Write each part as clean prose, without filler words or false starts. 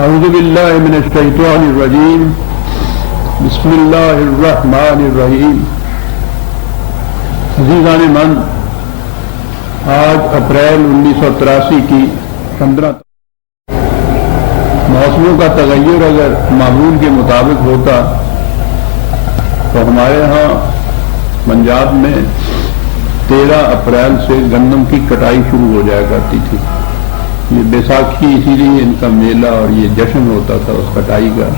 اعوذ باللہ من الشیطان الرجیم بسم اللہ الرحمن الرحیم. عزیزان من، آج اپریل 1983 کی 15 موسموں کا تغیر اگر معمول کے مطابق ہوتا تو ہمارے ہاں پنجاب میں 13 اپریل سے گندم کی کٹائی شروع ہو جایا کرتی تھی. یہ بیساکھی اسی لیے ان کا میلہ اور یہ جشن ہوتا تھا اس کٹائی کا.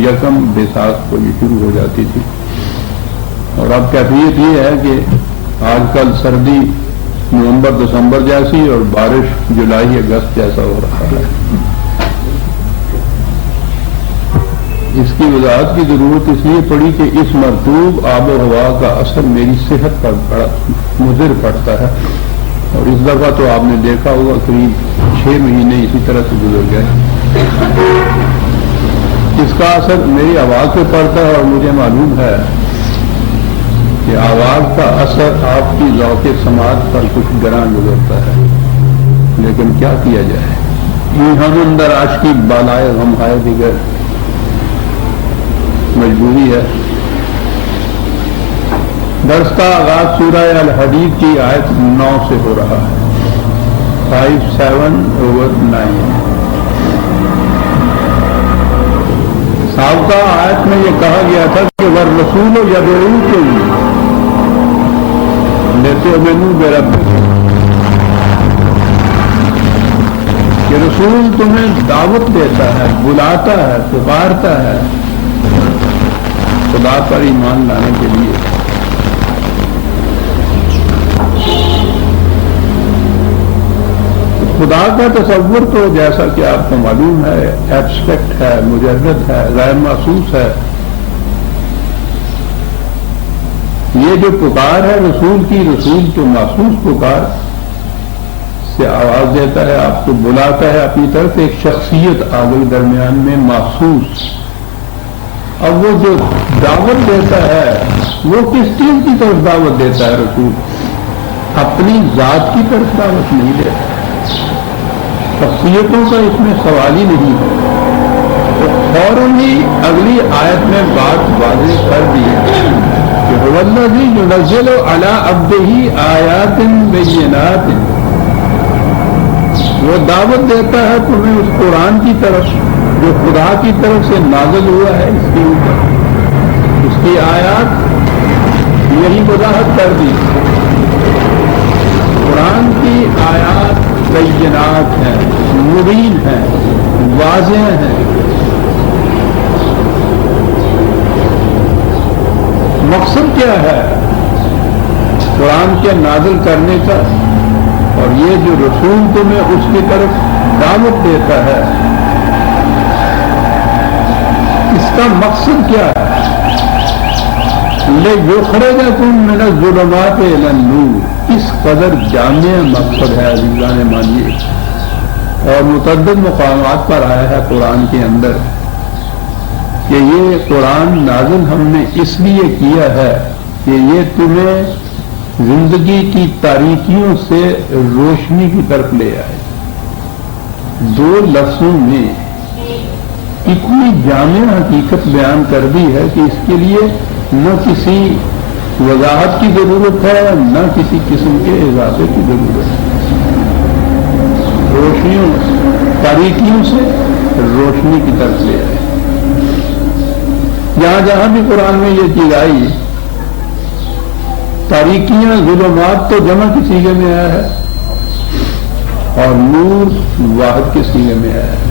یکم بیساکھ کو یہ شروع ہو جاتی تھی. اور اب کیفیت یہ ہے کہ آج کل سردی نومبر دسمبر جیسی اور بارش جولائی اگست جیسا ہو رہا ہے. اس کی وضاحت کی ضرورت اس لیے پڑی کہ اس مرطوب آب و ہوا کا اثر میری صحت پر بڑا مضر پڑتا ہے. اور اس دفعہ تو آپ نے دیکھا ہوگا قریب 6 مہینے اسی طرح سے گزر گئے. اس کا اثر میری آواز پہ پڑتا ہے اور مجھے معلوم ہے کہ آواز کا اثر آپ کی ذوق سماعت پر کچھ گراں گزرتا ہے. لیکن کیا کیا جائے، یہ ہم اندر عاشقی بالائے غم ہائے دیگر مجبوری ہے. درس کا آغاز سورہ الحدید کی آیت 9 سے ہو رہا ہے. 5:7/9. سابقہ آیت میں یہ کہا گیا تھا کہ والرسول یدعوکم لتؤمنوا بربکم، کہ رسول تمہیں دعوت دیتا ہے، بلاتا ہے، پکارتا ہے خدا پر ایمان لانے کے لیے. خدا کا تصور تو جیسا کہ آپ کو معلوم ہے ایبسٹریکٹ ہے، مجرد ہے، غیر محسوس ہے. یہ جو پکار ہے رسول کی، رسول تو محسوس پکار سے آواز دیتا ہے، آپ کو بلاتا ہے اپنی طرف. ایک شخصیت آ گئی درمیان میں محسوس. اب وہ جو دعوت دیتا ہے وہ کس چیز کی طرف دعوت دیتا ہے؟ رسول اپنی ذات کی طرف دعوت نہیں دیتا. شخصیتوں کا اس میں سوال ہی نہیں ہے. تو فوراً ہی اگلی آیت میں بات واضح کر دی کہ هو الذی ينزل علی عبدہ آیات بینات. وہ دعوت دیتا ہے تمہیں اس قرآن کی طرف جو خدا کی طرف سے نازل ہوا ہے اس کے اوپر. اس کی آیات یہی وضاحت کر دی. قرآن کی آیات بینات ہیں، مبین ہیں، واضح ہیں. مقصد کیا ہے قرآن کے نازل کرنے کا؟ اور یہ جو رسول تمہیں اس کی طرف دعوت دیتا ہے اس کا مقصد کیا ہے؟ لِيُخْرِجَكُم مِّنَ الظُّلُمَاتِ إِلَى النُّورِ. اس قدر جامع مقصد ہے عزیزان مانیے. اور متعدد مقامات پر آیا ہے قرآن کے اندر کہ یہ قرآن نازل ہم نے اس لیے کیا ہے کہ یہ تمہیں زندگی کی تاریکیوں سے روشنی کی طرف لے آئے. 2 لفظوں میں اتنی جامع حقیقت بیان کر دی ہے کہ اس کے لیے نہ کسی وضاحت کی ضرورت ہے، نہ کسی قسم کے اضافے کی ضرورت ہے. روشنیوں تاریکیوں سے روشنی کی طرف لے آئے. جہاں جہاں بھی قرآن میں یہ چیز آئی، تاریکیاں ظلمات تو جمع کے سیغے میں آیا ہے اور نور واحد کے سیغے میں آیا ہے.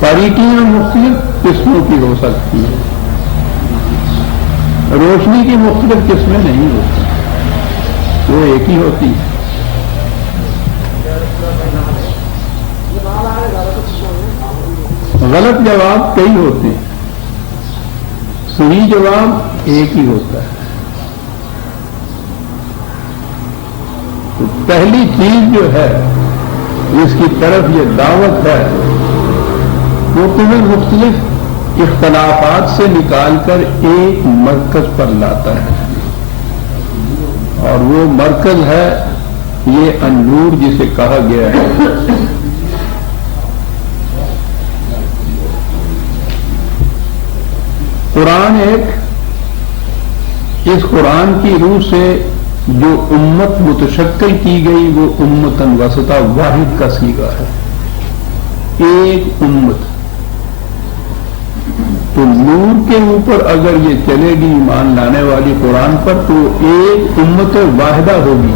تاریکیاں مختلف قسموں کی ہو سکتی ہیں، روشنی کی مختلف قسمیں نہیں ہوتی، وہ ایک ہی ہوتی ہے. غلط جواب کئی ہوتے ہیں، صحیح جواب ایک ہی ہوتا ہے. تو پہلی چیز جو ہے جس کی طرف یہ دعوت ہے وہ تمہیں مختلف اختلافات سے نکال کر ایک مرکز پر لاتا ہے. اور وہ مرکز ہے یہ النور جسے کہا گیا ہے. قرآن اس قرآن کی روح سے جو امت متشکل کی گئی وہ امتن وسطہ واحد کا صیغہ ہے، ایک امت۔ تو نور کے اوپر اگر یہ چلے گی ایمان لانے والی قرآن پر تو ایک امت واحدہ ہوگی،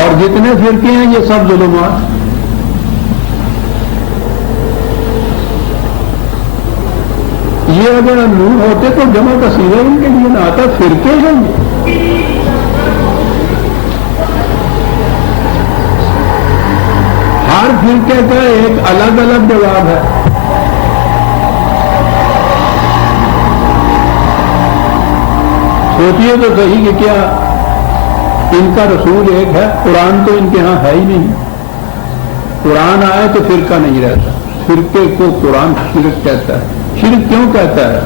اور جتنے فرقے ہیں یہ سب ظلمات۔ یہ اگر نور ہوتے تو جمع کا صیغہ ان کے لیے نہ آتا، فرقے ہیں یہ۔ ہر فرقے کا ایک الگ الگ جواب ہے۔ سوچیے تو صحیح کہ کیا ان کا رسول ایک ہے؟ قرآن تو ان کے ہاں ہے ہی نہیں۔ قرآن آئے تو فرقہ نہیں رہتا، فرقے کو قرآن شرک کہتا ہے۔ شرک کیوں کہتا ہے؟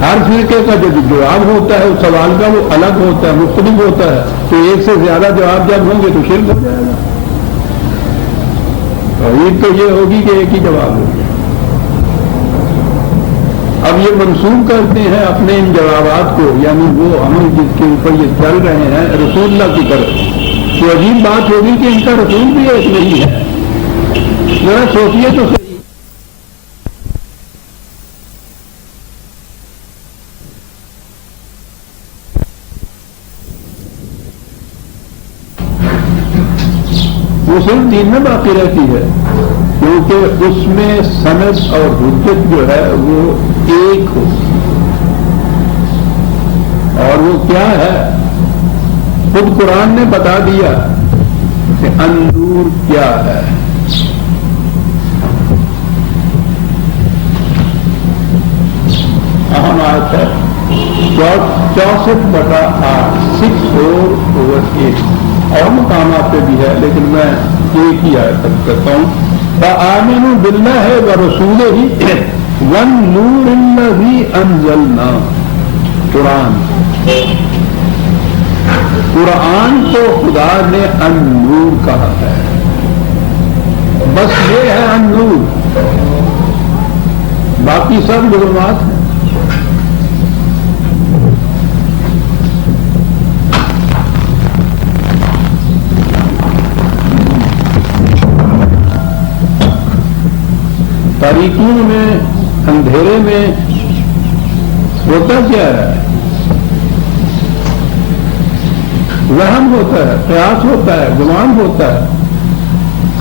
ہر فرقے کا جو جواب ہوتا ہے اس سوال کا وہ الگ ہوتا ہے، مختلف ہوتا ہے، تو ایک سے زیادہ جواب جب ہوں گے تو شرک ہو جائے گا۔ توحید تو یہ ہوگی کہ ایک ہی جواب ہوگا۔ اب یہ منسوخ کرتے ہیں اپنے ان جوابات کو، یعنی وہ عمل جس کے اوپر یہ چل رہے ہیں رسول اللہ کی طرف، تو عجیب بات ہوگی کہ ان کا رسول بھی ایک نہیں ہے۔ ذرا سوچیے تو صحیح۔ وہ صرف دین میں باقی رہتی ہے کیونکہ اس میں سند اور حجت جو ہے وہ ایک ہو، اور وہ کیا ہے؟ خود قرآن نے بتا دیا کہ النور کیا ہے۔ اہم آیت ہے 64/8 6/4/8 اور مقامات پہ بھی ہے، لیکن میں ایک ہی آیت تک کرتا ہوں۔ فآمنوا باللہ ورسولہ والنور الذی انزلنا۔ قرآن کو خدا نے النور کہا ہے، بس یہ ہے النور، باقی سب ظلمات ہیں۔ تاریکیوں میں، اندھیرے میں ہوتا کیا ہے؟ وہم ہوتا ہے، قیاس ہوتا ہے، گمان ہوتا ہے۔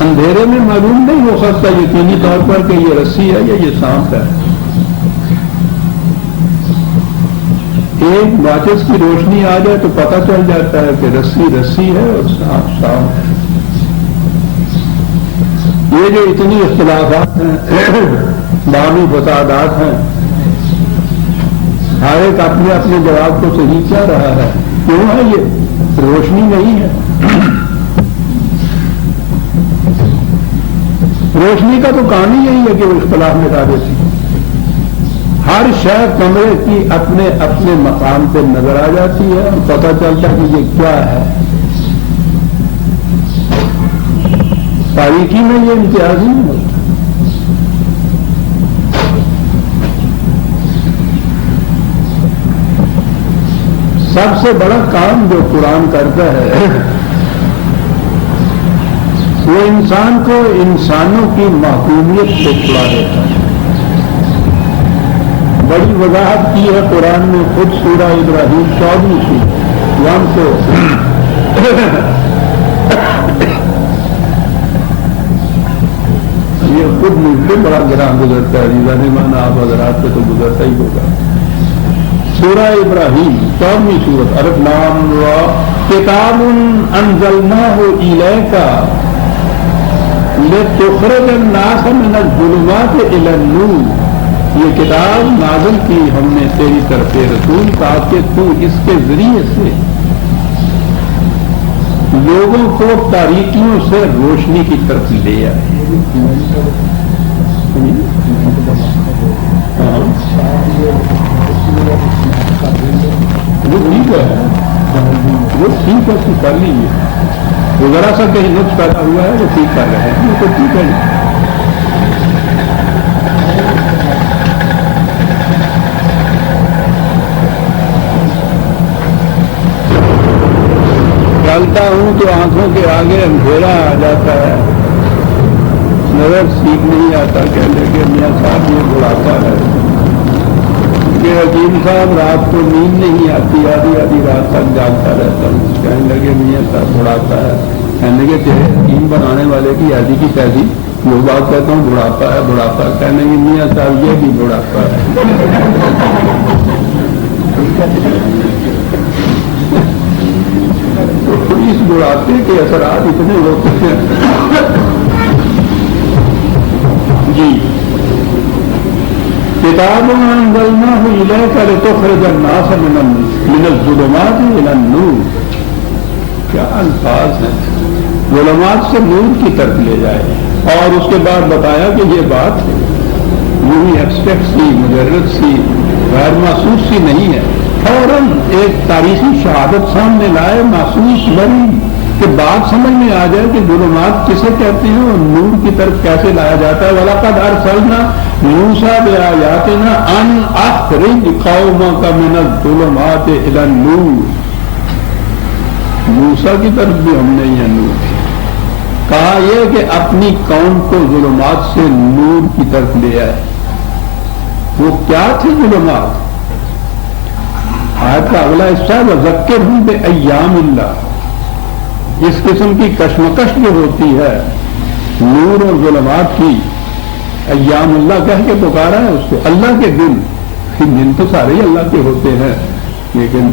اندھیرے میں معلوم نہیں ہو سکتا یقینی طور پر کہ یہ رسی ہے یا یہ سانپ ہے۔ ایک ماچس کی روشنی آ جائے تو پتہ چل جاتا ہے کہ رسی رسی ہے اور سانپ سانپ ہے۔ یہ جو اتنی اختلافات ہیں، بامی فسادات ہیں، ہر ایک اپنے اپنے جواب کو صحیح کیا رہا ہے۔ کیوں ہے؟ یہ روشنی نہیں ہے۔ روشنی کا تو کام ہی یہی ہے کہ وہ اختلاف مٹا دیتی ہے۔ ہر شے کمرے کی اپنے اپنے مقام پہ نظر آ جاتی ہے اور پتہ چلتا ہے کہ یہ کیا ہے۔ تاریکی میں یہ امتیاز نہیں ہوتا۔ سب سے بڑا کام جو قرآن کرتا ہے وہ انسان کو انسانوں کی محکومیت سے چھڑا دیتا ہے۔ بڑی وضاحت کی ہے قرآن میں خود سورہ ابراہیم 14 1 کو۔ یہ خود مجھ سے بڑا گراں گزرتا ہے، عزیزان ایمان آپ حضرات سے تو گزرتا ہی ہوگا۔ سورہ ابراہیم 14 سورت الف لام را کتاب انزلناہ الیک لتخرج الناس من الظلمات الی النور۔ یہ کتاب نازل کی ہم نے تیری طرف رسول تاکہ تو اس کے ذریعے سے لوگوں کو تاریکیوں سے روشنی کی طرف لے آئے۔ وہ ٹھیک ہے، وہ ٹھیک ہے، کہ کر لیجیے۔ وہ ذرا سا کہیں نقص پیدا ہوا ہے وہ ٹھیک کر رہے ہیں، وہ تو ٹھیک ہے۔ چلتا ہوں تو آنکھوں کے آگے اندھیرا آ جاتا ہے، نظر ٹھیک نہیں آتا، کہنے کہ میاں صاحب یہ بڑھاپا ہے کہ حکیم صاحب رات کو نیند نہیں آتی، آدھی آدھی رات تک جاگتا رہتا ہوں، کہنے لگے میاں صاحب بڑھاپا ہے، کہنے لگے تیرے حکیم بنانے والے کی ایسی کی تیسی وہ بات کہتا ہوں بڑھاپا ہے بڑھاپا، کہنے لگے میاں صاحب یہ بھی بڑھاپا ہے۔ تو اس بڑھاپے کے اثرات اتنے ہوتے ہیں جی۔ کتاب انزلناہ الیک لتخرج الناس من الظلمات الی النور، کیا الفاظ ہیں، ظلمات سے نور کی طرف لے جائے، اور اس کے بعد بتایا کہ یہ بات وہی ایبسٹریکٹ سی، مجرد سی، غیر محسوس سی نہیں ہے، فوراً ایک تاریخی شہادت سامنے لائے، محسوس بنی کہ بات سمجھ میں آ جائے کہ ظلمات کسے کہتے ہیں اور نور کی طرف کیسے لایا جاتا ہے۔ وَلَقَدْ أَرْسَلْنَا مُوسَىٰ بِآيَاتِنَا أَنْ أَخْرِجْ قَوْمَكَ مِنَ الظُّلُمَاتِ إِلَى النُّورِ، موسیٰ کی طرف بھی ہم نے یہ نور کہا، یہ کہ اپنی قوم کو ظلمات سے نور کی طرف لے آئے۔ وہ کیا تھی ظلمات؟ آیت کا اگلا حصہ وَذَكِّرْهُمْ بِأَيَّامِ اللَّهِ، اس قسم کی کشمکش جو ہوتی ہے نور اور ظلمات کی، ایام اللہ کہہ کے پکارا ہے اس کو، اللہ کے دن تو سارے ہی اللہ کے ہوتے ہیں، لیکن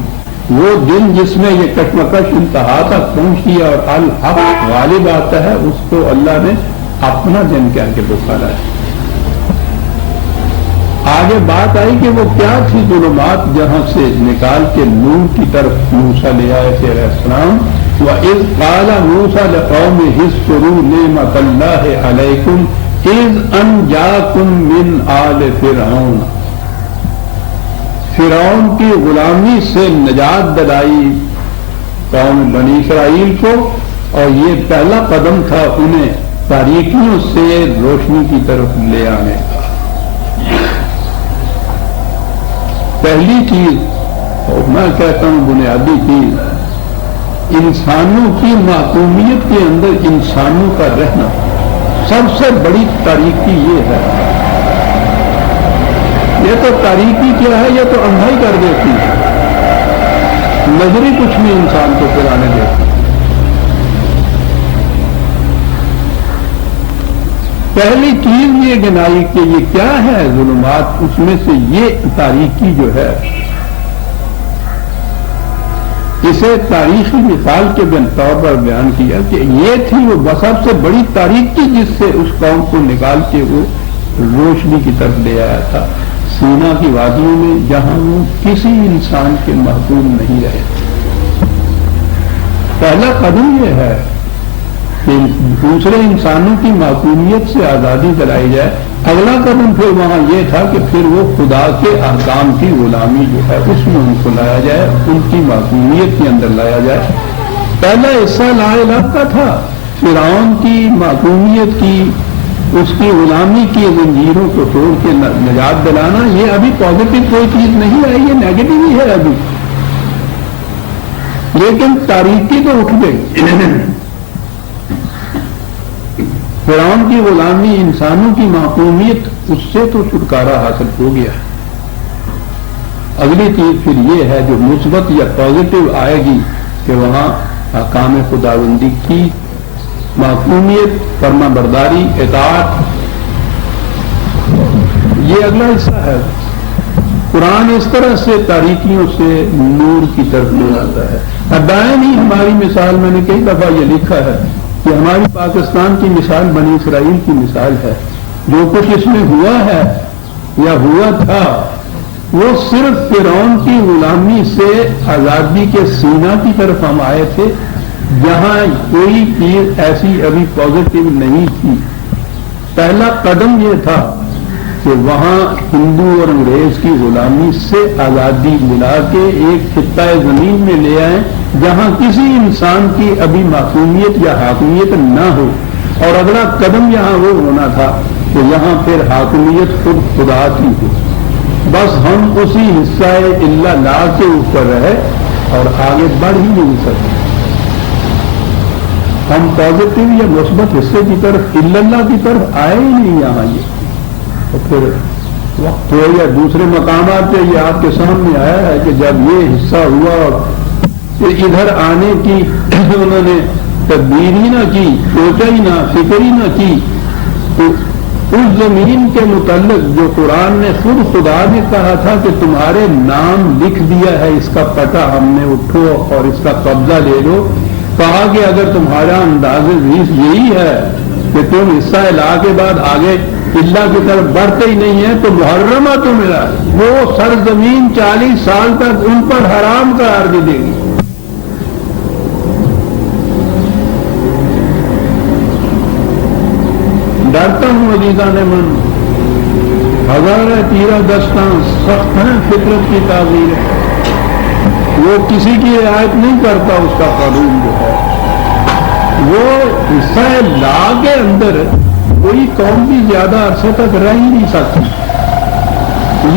وہ دن جس میں یہ کشمکش انتہا تک پہنچتی ہے اور الحق غالب آتا ہے، اس کو اللہ نے اپنا دن کہہ کے پکارا ہے۔ آگے بات آئی کہ وہ کیا تھی ظلمات جہاں سے نکال کے نور کی طرف موسیٰ لے آئے تھے علیہ السلام۔ وَإِذْ قَالَ مُوسَىٰ لِقَوْمِهِ اذْكُرُوا نِعْمَةَ اللَّهِ عَلَيْكُمْ إِذْ أَنْجَاكُمْ مِنْ آلِ فِرْعَوْنَ، فرعون کی غلامی سے نجات دلائی قوم بنی اسرائیل کو، اور یہ پہلا قدم تھا انہیں تاریکیوں سے روشنی کی طرف لے آنے کا۔ پہلی چیز اور میں کہتا ہوں بنیادی چیز، انسانوں کی معصومیت کے اندر انسانوں کا رہنا، سب سے بڑی تاریکی یہ ہے۔ یہ تو تاریکی کیا ہے، یہ تو اندھائی کر دیتی ہے، نظری کچھ نہیں انسان کو پھرانے دیتی۔ پہلی چیز یہ گنائی کہ یہ کیا ہے ظلمات، اس میں سے یہ تاریکی جو ہے، اسے تاریخی مثال کے طور پر بیان کیا کہ یہ تھی وہ سب سے بڑی تاریکی جس سے اس قوم کو نکال کے وہ روشنی کی طرف لے آیا تھا، سینا کی وادیوں میں جہاں وہ کسی انسان کے محکوم نہیں رہے۔ پہلا قدم یہ ہے کہ دوسرے انسانوں کی معصومیت سے آزادی دلائی جائے۔ اگلا قدم پھر وہاں یہ تھا کہ پھر وہ خدا کے احکام کی غلامی جو ہے اس میں ان کو لایا جائے، ان کی معصومیت کے اندر لایا جائے۔ پہلا حصہ لا الہ کا تھا، فرعون کی معصومیت کی، اس کی غلامی کی زنجیروں کو توڑ کے نجات دلانا۔ یہ ابھی پازیٹو کوئی چیز نہیں ہے، یہ نیگیٹو ہی ہے ابھی، لیکن تاریکی تو اٹھ گئی۔ فرعون کی غلامی، انسانوں کی معصومیت، اس سے تو چھٹکارا حاصل ہو گیا۔ اگلی چیز پھر یہ ہے جو مثبت یا پازیٹو آئے گی کہ وہاں احکام خداوندی کی معصومیت، فرما برداری، اطاعت، یہ اگلا حصہ ہے۔ قرآن اس طرح سے تاریکیوں سے نور کی طرف لے آتا ہے۔ ابائن ہی ہماری مثال، میں نے کئی دفعہ یہ لکھا ہے کہ ہماری پاکستان کی مثال بنی اسرائیل کی مثال ہے۔ جو کچھ اس میں ہوا ہے یا ہوا تھا وہ صرف فرعون کی غلامی سے آزادی کے سینا کی طرف ہم آئے تھے، جہاں کوئی چیز ایسی ابھی پازیٹو نہیں تھی۔ پہلا قدم یہ تھا کہ وہاں ہندو اور انگریز کی غلامی سے آزادی ملا کے ایک خطہ زمین میں لے آئیں جہاں کسی انسان کی ابھی معصومیت یا حاکمیت نہ ہو، اور اگلا قدم یہاں وہ ہونا تھا کہ یہاں پھر حاکمیت خود خدا کی ہو۔ بس ہم اسی حصہ الا لا کے اوپر رہے اور آگے بڑھ ہی نہیں سکتے۔ ہم پازیٹو یا مثبت حصے کی طرف اللہ کی طرف آئے ہی نہیں یہاں یہ. تو پھر وقت ہو یا دوسرے مقامات پہ یہ آپ کے سامنے آیا ہے کہ جب یہ حصہ ہوا پھر ادھر آنے کی انہوں نے تدبیر ہی نہ کی, سوچا ہی نہ, فکر ہی نہ کی. تو اس زمین کے متعلق جو قرآن نے خود خدا نے کہا تھا کہ تمہارے نام لکھ دیا ہے, اس کا پتہ ہم نے, اٹھو اور اس کا قبضہ لے لو. کہا کہ اگر تمہارا انداز ریس یہی ہے کہ تم حصہ لا کے بعد آگے اللہ کی طرف بڑھتے ہی نہیں ہے تو محرمہ تو ملا, وہ سرزمین 40 سال تک ان پر حرام قرار دے دے گی. ڈرتا ہوں عزیزان من, ہزار تیرہ دستاں سخت ہیں, فطرت کی تعبیر ہے, وہ کسی کی رعایت نہیں کرتا. اس کا قانون جو ہے وہ حصہ لا کے اندر کوئی قوم بھی زیادہ عرصے تک رہ ہی نہیں سکتی.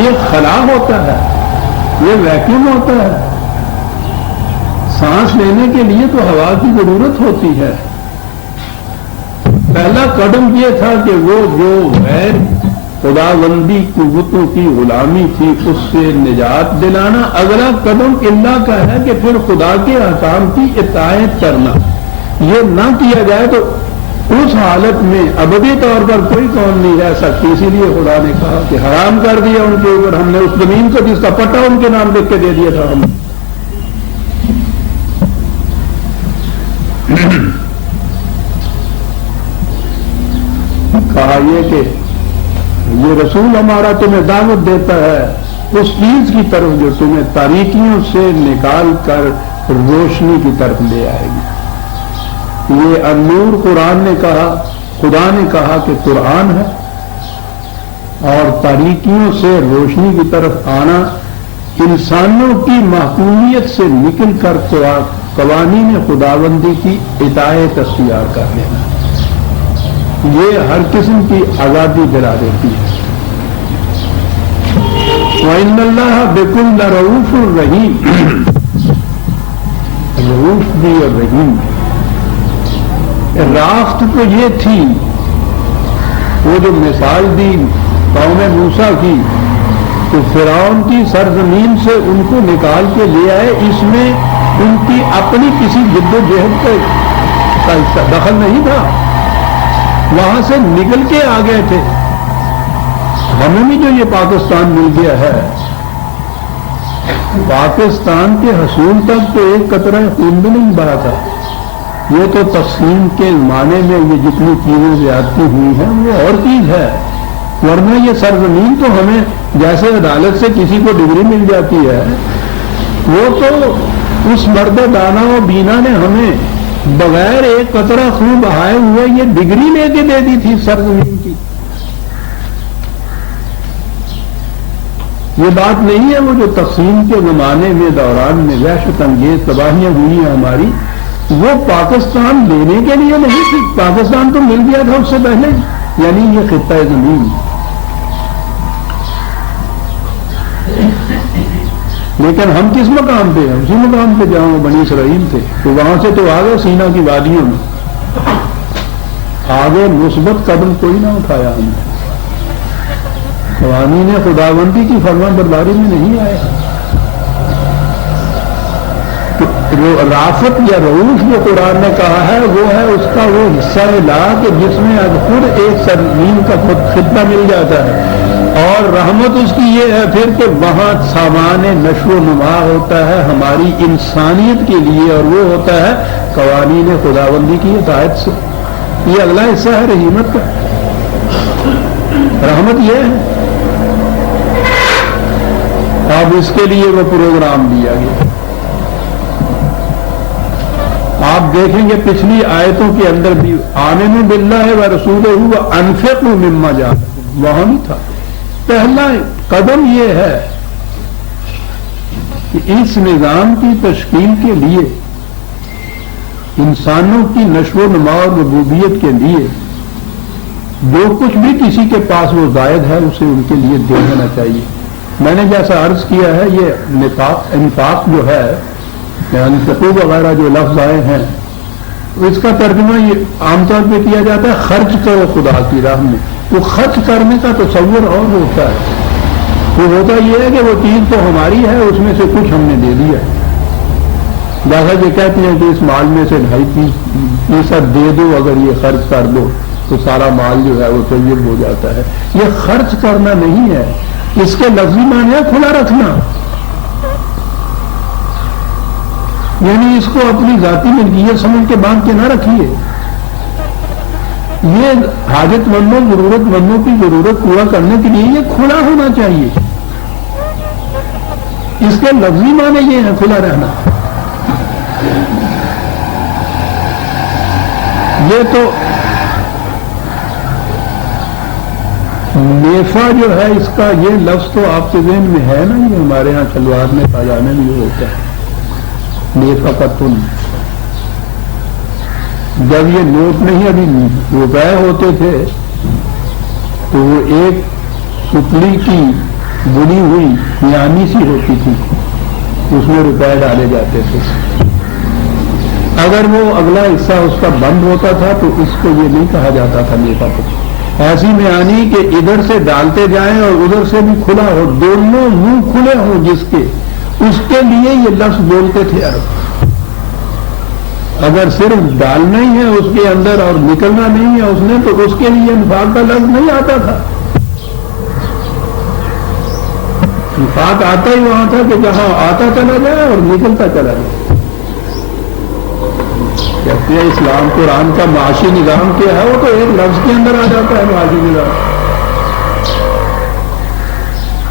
یہ خلا ہوتا ہے, یہ ویکیوم ہوتا ہے. سانس لینے کے لیے تو ہوا کی ضرورت ہوتی ہے. پہلا قدم یہ تھا کہ وہ جو غیر خداوندی قوتوں کی غلامی تھی اس سے نجات دلانا. اگلا قدم اللہ کا ہے کہ پھر خدا کے احکام کی اطاعت کرنا. یہ نہ کیا جائے تو اس حالت میں ابدی طور پر کوئی قوم نہیں رہ سکتی. اسی لیے خدا نے کہا کہ حرام کر دیا ان کے اوپر. ہم نے اس زمین کو جس کا پٹا ان کے نام لکھ کے دے دیا تھا. ہم کہا یہ کہ یہ رسول ہمارا تمہیں دعوت دیتا ہے اس چیز کی طرف جو تمہیں تاریکیوں سے نکال کر روشنی کی طرف لے آئے گی. یہ النور قرآن نے کہا, خدا نے کہا کہ قرآن ہے, اور تاریکیوں سے روشنی کی طرف آنا انسانوں کی محکومیت سے نکل کر قوانین خداوندی کی اطاعت اختیار کر لینا. یہ ہر قسم کی آزادی دلا دیتی ہے. وَإِنَّ اللَّهَ بِكُمْ لَرَءُوفٌ رَحِيمٌ, رؤوف بھی اور رحیم. رافت تو یہ تھی, وہ جو مثال دی قوم موسیٰ کی کہ فرعون کی سرزمین سے ان کو نکال کے لے آئے, اس میں ان کی اپنی کسی جد و جہد کا دخل نہیں تھا. وہاں سے نکل کے آ گئے تھے. ہمیں بھی جو یہ پاکستان مل گیا ہے, پاکستان کے حصول تک تو ایک قطرہ خون بھی نہیں بہا تھا. یہ تو تقسیم کے معنی میں یہ جتنی چیزیں زیادتی ہوئی ہیں وہ اور چیز ہے. ورنہ یہ سرزمین تو ہمیں جیسے عدالت سے کسی کو ڈگری مل جاتی ہے, وہ تو اس مرد دانا و بینا نے ہمیں بغیر ایک قطرہ خون بہائے ہوئے یہ ڈگری لے کے دے دی تھی سرزمین کی. یہ بات نہیں ہے وہ جو تقسیم کے زمانے میں دوران میں وحشت انگیز تباہیاں ہوئی ہیں ہماری, وہ پاکستان لینے کے لیے نہیں تھی. پاکستان تو مل گیا تھا اس سے پہلے, یعنی یہ خطہ زمین. لیکن ہم کس مقام پہ ہیں؟ اسی مقام پہ جہاں وہ بنی اسرائیل تھے. تو وہاں سے تو آگے سینا کی وادیوں میں, آگے مثبت قدم کوئی نہ اٹھایا ہم نے. قوانین خداوندی کی فرما برداری میں نہیں آیا. رافت یا رؤوف جو قرآن نے کہا ہے وہ ہے اس کا وہ حصہ لا کہ جس میں اب خود ایک سرزمین کا خود خطہ مل جاتا ہے. اور رحمت اس کی یہ ہے پھر کہ وہاں سامان نشو و نما ہوتا ہے ہماری انسانیت کے لیے, اور وہ ہوتا ہے قوانین خداوندی کی اطاعت سے. یہ اگلا حصہ ہے رحمت کا. رحمت یہ ہے. اب اس کے لیے وہ پروگرام دیا گیا. آپ دیکھیں گے پچھلی آیتوں کے اندر بھی آمنوا باللہ و رسولہ وانفقوا مما جعلکم, وہاں بھی تھا. پہلا قدم یہ ہے کہ اس نظام کی تشکیل کے لیے انسانوں کی نشو و نما اور ربوبیت کے لیے جو کچھ بھی کسی کے پاس وہ زائد ہے اسے ان کے لیے دے دینا چاہیے. میں نے جیسا عرض کیا ہے یہ انفاق جو ہے, یعنی فقو وغیرہ جو لفظ آئے ہیں اس کا ترجمہ یہ عام طور پہ کیا جاتا ہے خرچ کرو خدا کی راہ میں. وہ خرچ کرنے کا تصور اور ہوتا ہے. وہ ہوتا یہ ہے کہ وہ چیز تو ہماری ہے، اس میں سے کچھ ہم نے دے دیا. جیسا کہ کہتے ہیں کہ اس مال میں سے 2.5% دے دو، اگر یہ خرچ کر دو تو سارا مال جو ہے وہ طیب ہو جاتا ہے. یہ خرچ کرنا نہیں ہے، اس کے لفظی معنی ہے کھلا رکھنا. یعنی اس کو اپنی ذاتی ملکیت سمجھ کے باندھ کے نہ رکھیے. یہ حاجت مندوں ضرورت مندوں کی ضرورت پورا کرنے کے لیے یہ کھلا ہونا چاہیے. اس کے لفظی معنی یہ ہے کھلا رہنا. یہ تو نیفا جو ہے اس کا یہ لفظ تو آپ کے ذہن میں ہے نا، یہ ہمارے ہاں شلوار میں پاجامے میں جو ہوتا ہے نیفا کا تن. جب یہ نوٹ نہیں ابھی روپے ہوتے تھے تو وہ ایک سپلی کی بنی ہوئی میانی سی ہوتی تھی، اس میں روپے ڈالے جاتے تھے. اگر وہ اگلا حصہ اس کا بند ہوتا تھا تو اس کو یہ نہیں کہا جاتا تھا نیفا کو. ایسی میانی کہ ادھر سے ڈالتے جائیں اور ادھر سے بھی کھلا ہو، دونوں منہ کھلے ہوں جس کے، اس کے لیے یہ لفظ بولتے تھے عرب. اگر صرف ڈالنا ہی ہے اس کے اندر اور نکلنا نہیں ہے اس نے تو اس کے لیے انفاق کا لفظ نہیں آتا تھا. انفاق آتا ہی وہاں تھا کہ جہاں آتا چلا جائے اور نکلتا چلا جائے. کہتے ہیں اسلام قرآن کا معاشی نظام کیا ہے، وہ تو ایک لفظ کے اندر آ جاتا ہے معاشی نظام.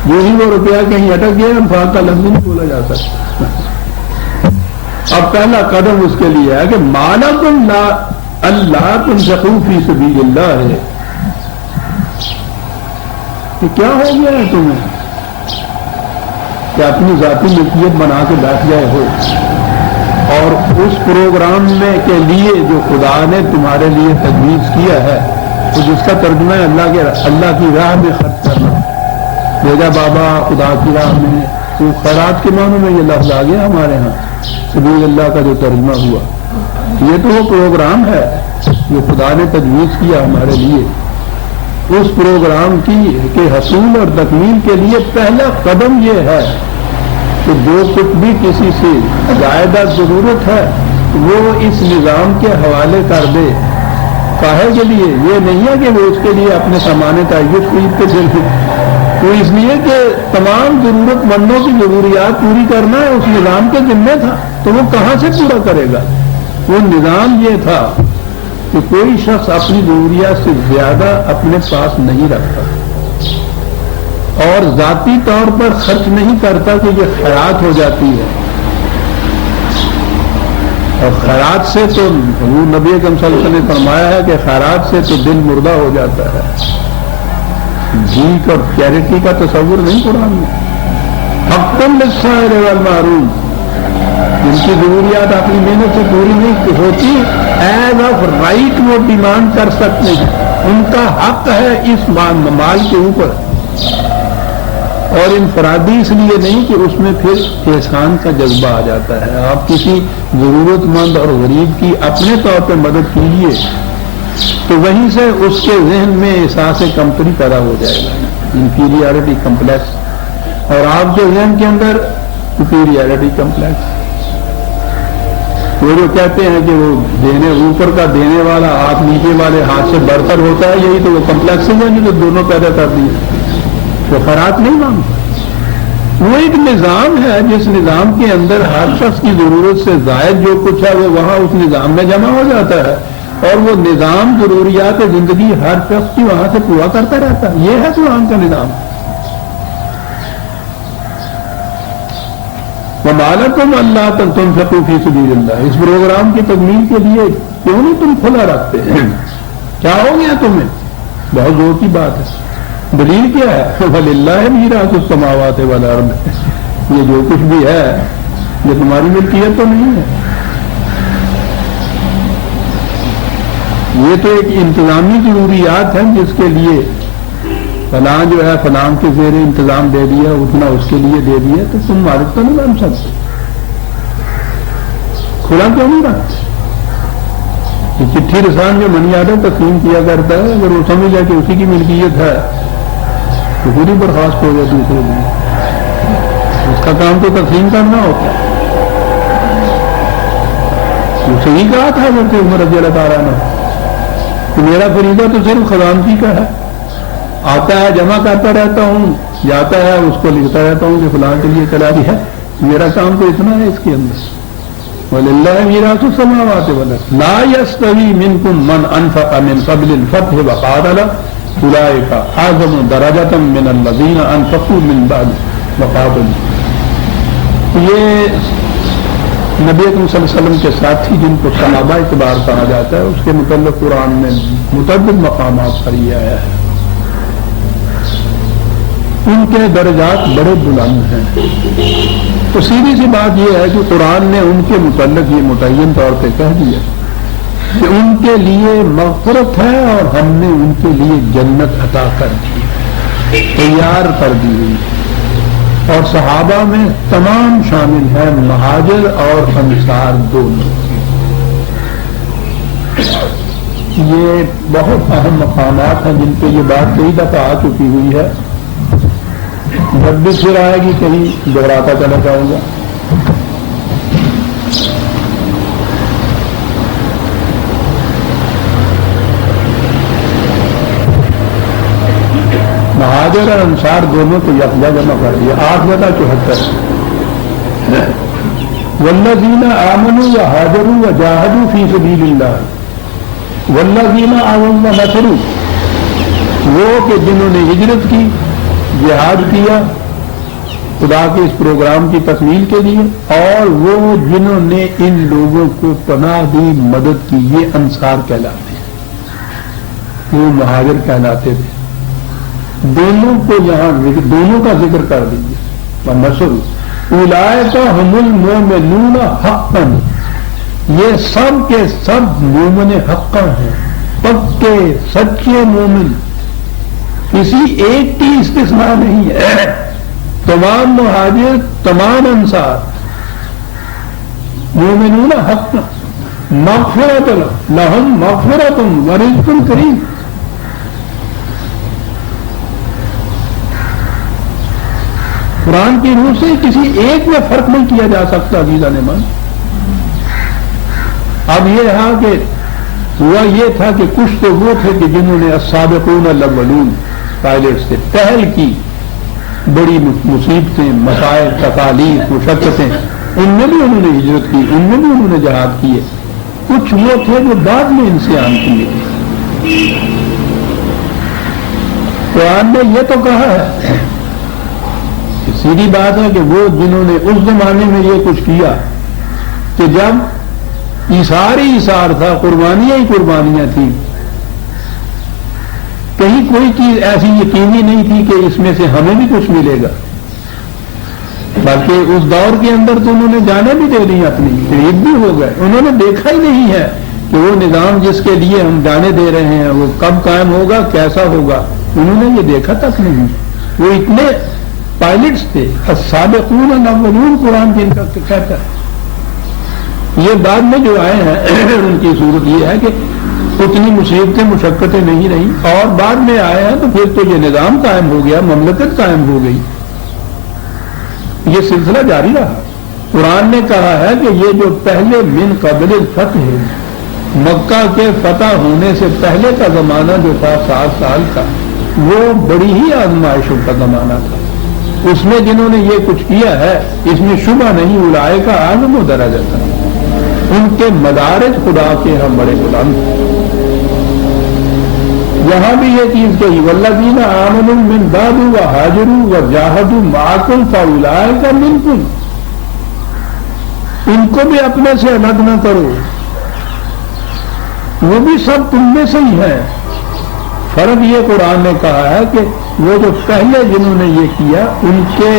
یہی وہ روپیہ کہیں اٹک گیا انفاق کا لفظ نہیں بولا جاتا. اب پہلا قدم اس کے لیے ہے کہ مالکم لا اللہ تنفقوا فی سبیل اللہ ہے. کہ کیا ہو گیا ہے تمہیں کہ اپنی ذاتی ملکیت بنا کے بیٹھ گئے ہو اور اس پروگرام میں کے لیے جو خدا نے تمہارے لیے تجویز کیا ہے تو جس کا ترجمہ ہے اللہ کی راہ میں خرچ کرنا. بیجا بابا خدا کی راہ میں تو خیرات کے معنوں میں یہ لفظ آ گیا ہمارے ہاں. سبیل اللہ کا جو ترجمہ ہوا یہ تو وہ پروگرام ہے جو خدا نے تجویز کیا ہمارے لیے. اس پروگرام کی کے حصول اور تکمیل کے لیے پہلا قدم یہ ہے کہ جو کچھ بھی کسی سے زائدہ ضرورت ہے وہ اس نظام کے حوالے کر دے. کاہے کے لیے؟ یہ نہیں ہے کہ وہ اس کے لیے اپنے سامان تعیش خرید کے دے دے، تو اس لیے کہ تمام ضرورت مندوں کی ضروریات پوری کرنا ہے اس نظام کے ذمہ تھا. تو وہ کہاں سے پورا کرے گا؟ وہ نظام یہ تھا کہ کوئی شخص اپنی ضروریات سے زیادہ اپنے پاس نہیں رکھتا اور ذاتی طور پر خرچ نہیں کرتا کہ یہ خیرات ہو جاتی ہے. اور خیرات سے تو حضور نبی اکرم صلی اللہ علیہ وسلم نے فرمایا ہے کہ خیرات سے تو دل مردہ ہو جاتا ہے. بھیک اور چیریٹی کا تصور نہیں قرآن میں. حق للسائل والمحروم، جن کی ضروریات اپنی محنت سے پوری نہیں ہوتی ایز آف رائٹ وہ ڈیمانڈ کر سکتے ہیں، ان کا حق ہے اس مال کے اوپر. اور انفرادی اس لیے نہیں کہ اس میں پھر احسان کا جذبہ آ جاتا ہے. آپ کسی ضرورت مند اور غریب کی اپنے طور پہ مدد کیجیے تو وہیں سے اس کے ذہن میں احساس کمتری پیدا ہو جائے گا، انفیریارٹی کمپلیکس، اور آپ کے ذہن کے اندر سپیریارٹی کمپلیکس. وہ جو کہتے ہیں کہ وہ دینے اوپر کا دینے والا ہاتھ نیچے والے ہاتھ سے برتر ہوتا ہے، یہی تو وہ کمپلیکس ہے جو دونوں پیدا کر دیے. وہ خیرات نہیں مانگتا. وہ ایک نظام ہے جس نظام کے اندر ہر شخص کی ضرورت سے زائد جو کچھ ہے وہ وہاں اس نظام میں جمع ہو جاتا ہے اور وہ نظام ضروریات زندگی ہر شخص کی وہاں سے پورا کرتا رہتا ہے. یہ ہے قرآن کا نظام. وَمَالَكُمْ أَلَّا تُنْفِقُوا فِي سَبِيلِ اللَّهِ. اس پروگرام کی تکمیل کے لیے کیوں نہیں تم کھلا رکھتے ہیں؟ کیا ہو گیا تمہیں؟ بہت زور کی بات ہے. دلیل کیا ہے؟ وَلِلَّهِ مِيرَاثُ السَّمَاوَاتِ وَالْأَرْضِ. یہ جو کچھ بھی ہے یہ تمہاری ملکیت تو نہیں ہے. یہ تو ایک انتظامی ضروریات ہیں جس کے لیے فلاں جو ہے فلاں کے زیر انتظام دے دیا، اتنا اس کے لیے دے دیا، تو تم مالک تو نہیں بن سکتے. کھلا کیوں نہیں رکھتے؟ کہ چٹھی رسان جو منی آرڈر تقسیم کیا کرتا ہے اگر وہ سمجھ جائے کہ اسی کی ملکیت ہے تو پوری برخاست ہو جائے دوسرے دن. اس کا کام تو تقسیم کرنا ہوتا ہے. وہ صحیح کہا تھا حضرت عمر رضی اللہ تعالیٰ نے کہ میرا فریضہ تو صرف خزانچی کا ہے. آتا ہے جمع کرتا رہتا ہوں, جاتا ہے اس کو لکھتا رہتا ہوں کہ فلاں کے لیے چلا دیا. میرا کام تو اتنا ہے اس کے اندر. وَلِلَّهِ مِيرَاثُ السَّمَاوَاتِ وَالْأَرْضِ لَا يَسْتَوِي مِنكُم مَّنْ أَنفَقَ مِن قَبْلِ الْفَتْحِ وَقَاتَلَ أُولَٰئِكَ أَعْظَمُ دَرَجَةً مِّنَ الَّذِينَ أَنفَقُوا مِن بَعْدُ وَقَاتَلُوا. یہ نبی اکرم صلی اللہ علیہ وسلم کے ساتھی جن کو صحابہ اعتبار کہا جاتا ہے اس کے متعلق قرآن میں متعدد مقامات پر یہ آیا ہے. ان کے درجات بڑے بلند ہیں. تو سیدھی سی بات یہ ہے کہ قرآن نے ان کے متعلق یہ متعین طور پہ کہہ دیا کہ ان کے لیے مغفرت ہے اور ہم نے ان کے لیے جنت عطا کر دی, تیار کر دی ہوئی. اور صحابہ میں تمام شامل ہیں, مہاجر اور انصار دونوں. یہ بہت اہم مقامات ہیں جن پہ یہ بات کئی دفعہ آ چکی ہوئی ہے. جب بھی پھر آئے گی کہیں دوہراتا چلا جاؤں گا. مہاجر اور انصار دونوں کو یکجا جمع کر دیا. 8/74 والذین آمنوا وہاجروا وجاہدوا فی سبیل اللہ والذین آووا ونصروا, وہ کہ جنہوں نے ہجرت کی, جہاد کیا خدا کے اس پروگرام کی تکمیل کے لیے, اور وہ جنہوں نے ان لوگوں کو پناہ دی, مدد کی, یہ انصار کہلاتے ہیں, وہ مہاجر کہلاتے تھے. دونوں کو یہاں دونوں کا ذکر کر دیجیے. نصر اولئک هم المؤمنون حقا, یہ سب کے سب مومن حقا ہیں, پکے سچے مومن, کسی ایک کی استثناء نہیں ہے. تمام مہاجر تمام انصار مومنون حقا مغفرۃ لہم مغفرۃ ورزق کریم. قرآن کی روح سے کسی ایک میں فرق نہیں کیا جا سکتا. عزیزان من, اب یہ ہے کہ ہوا یہ تھا کہ کچھ تو وہ تھے کہ جنہوں نے السابقون الاولون پائلٹ سے پہل کی, بڑی مصیبتیں, مسائل, تکالیف, مشقتیں, ان میں بھی انہوں نے ہجرت کی, ان میں بھی انہوں نے جہاد کیے. کچھ وہ تھے جو بعد میں انسان کیے. قرآن نے یہ تو کہا ہے, سیدھی بات ہے کہ وہ جنہوں نے اس زمانے میں یہ کچھ کیا کہ جب ایثار ہی ایثار تھا, قربانیاں ہی قربانیاں تھیں, کہیں کوئی چیز ایسی یقینی نہیں تھی کہ اس میں سے ہمیں بھی کچھ ملے گا, بلکہ اس دور کے اندر تو انہوں نے جانیں بھی دے دی, اپنی شہید بھی ہو گئے. انہوں نے دیکھا ہی نہیں ہے کہ وہ نظام جس کے لیے ہم جانے دے رہے ہیں وہ کب قائم ہوگا, کیسا ہوگا, انہوں نے یہ دیکھا تک نہیں. وہ اتنے پائلٹس تھے. السابقون الاولون قرآن جن کا کہتا ہے. یہ بعد میں جو آئے ہیں ان کی صورت یہ ہے کہ اتنی مصیبتیں مشقتیں نہیں رہی, اور بعد میں آئے ہیں تو پھر تو یہ نظام قائم ہو گیا, مملکت قائم ہو گئی. یہ سلسلہ جاری رہا. قرآن نے کہا ہے کہ یہ جو پہلے من قبل الفتح ہے, مکہ کے فتح ہونے سے پہلے کا زمانہ جو تھا 7 سال کا, وہ بڑی ہی آزمائشوں کا زمانہ تھا. اس میں جنہوں نے یہ کچھ کیا ہے اس میں شبہ نہیں, اولئک اعظم درجۃ, ان کے مدارج خدا کے ہم بڑے بلند. یہاں بھی یہ چیز کہی, والذین آمنوا من بعد وہاجروا وجاہدوا معکم فاولئک منکم, ان کو بھی اپنے سے الگ نہ کرو, وہ بھی سب تم میں سے ہی ہیں. فرق یہ قرآن نے کہا ہے کہ وہ جو پہلے جنہوں نے یہ کیا ان کے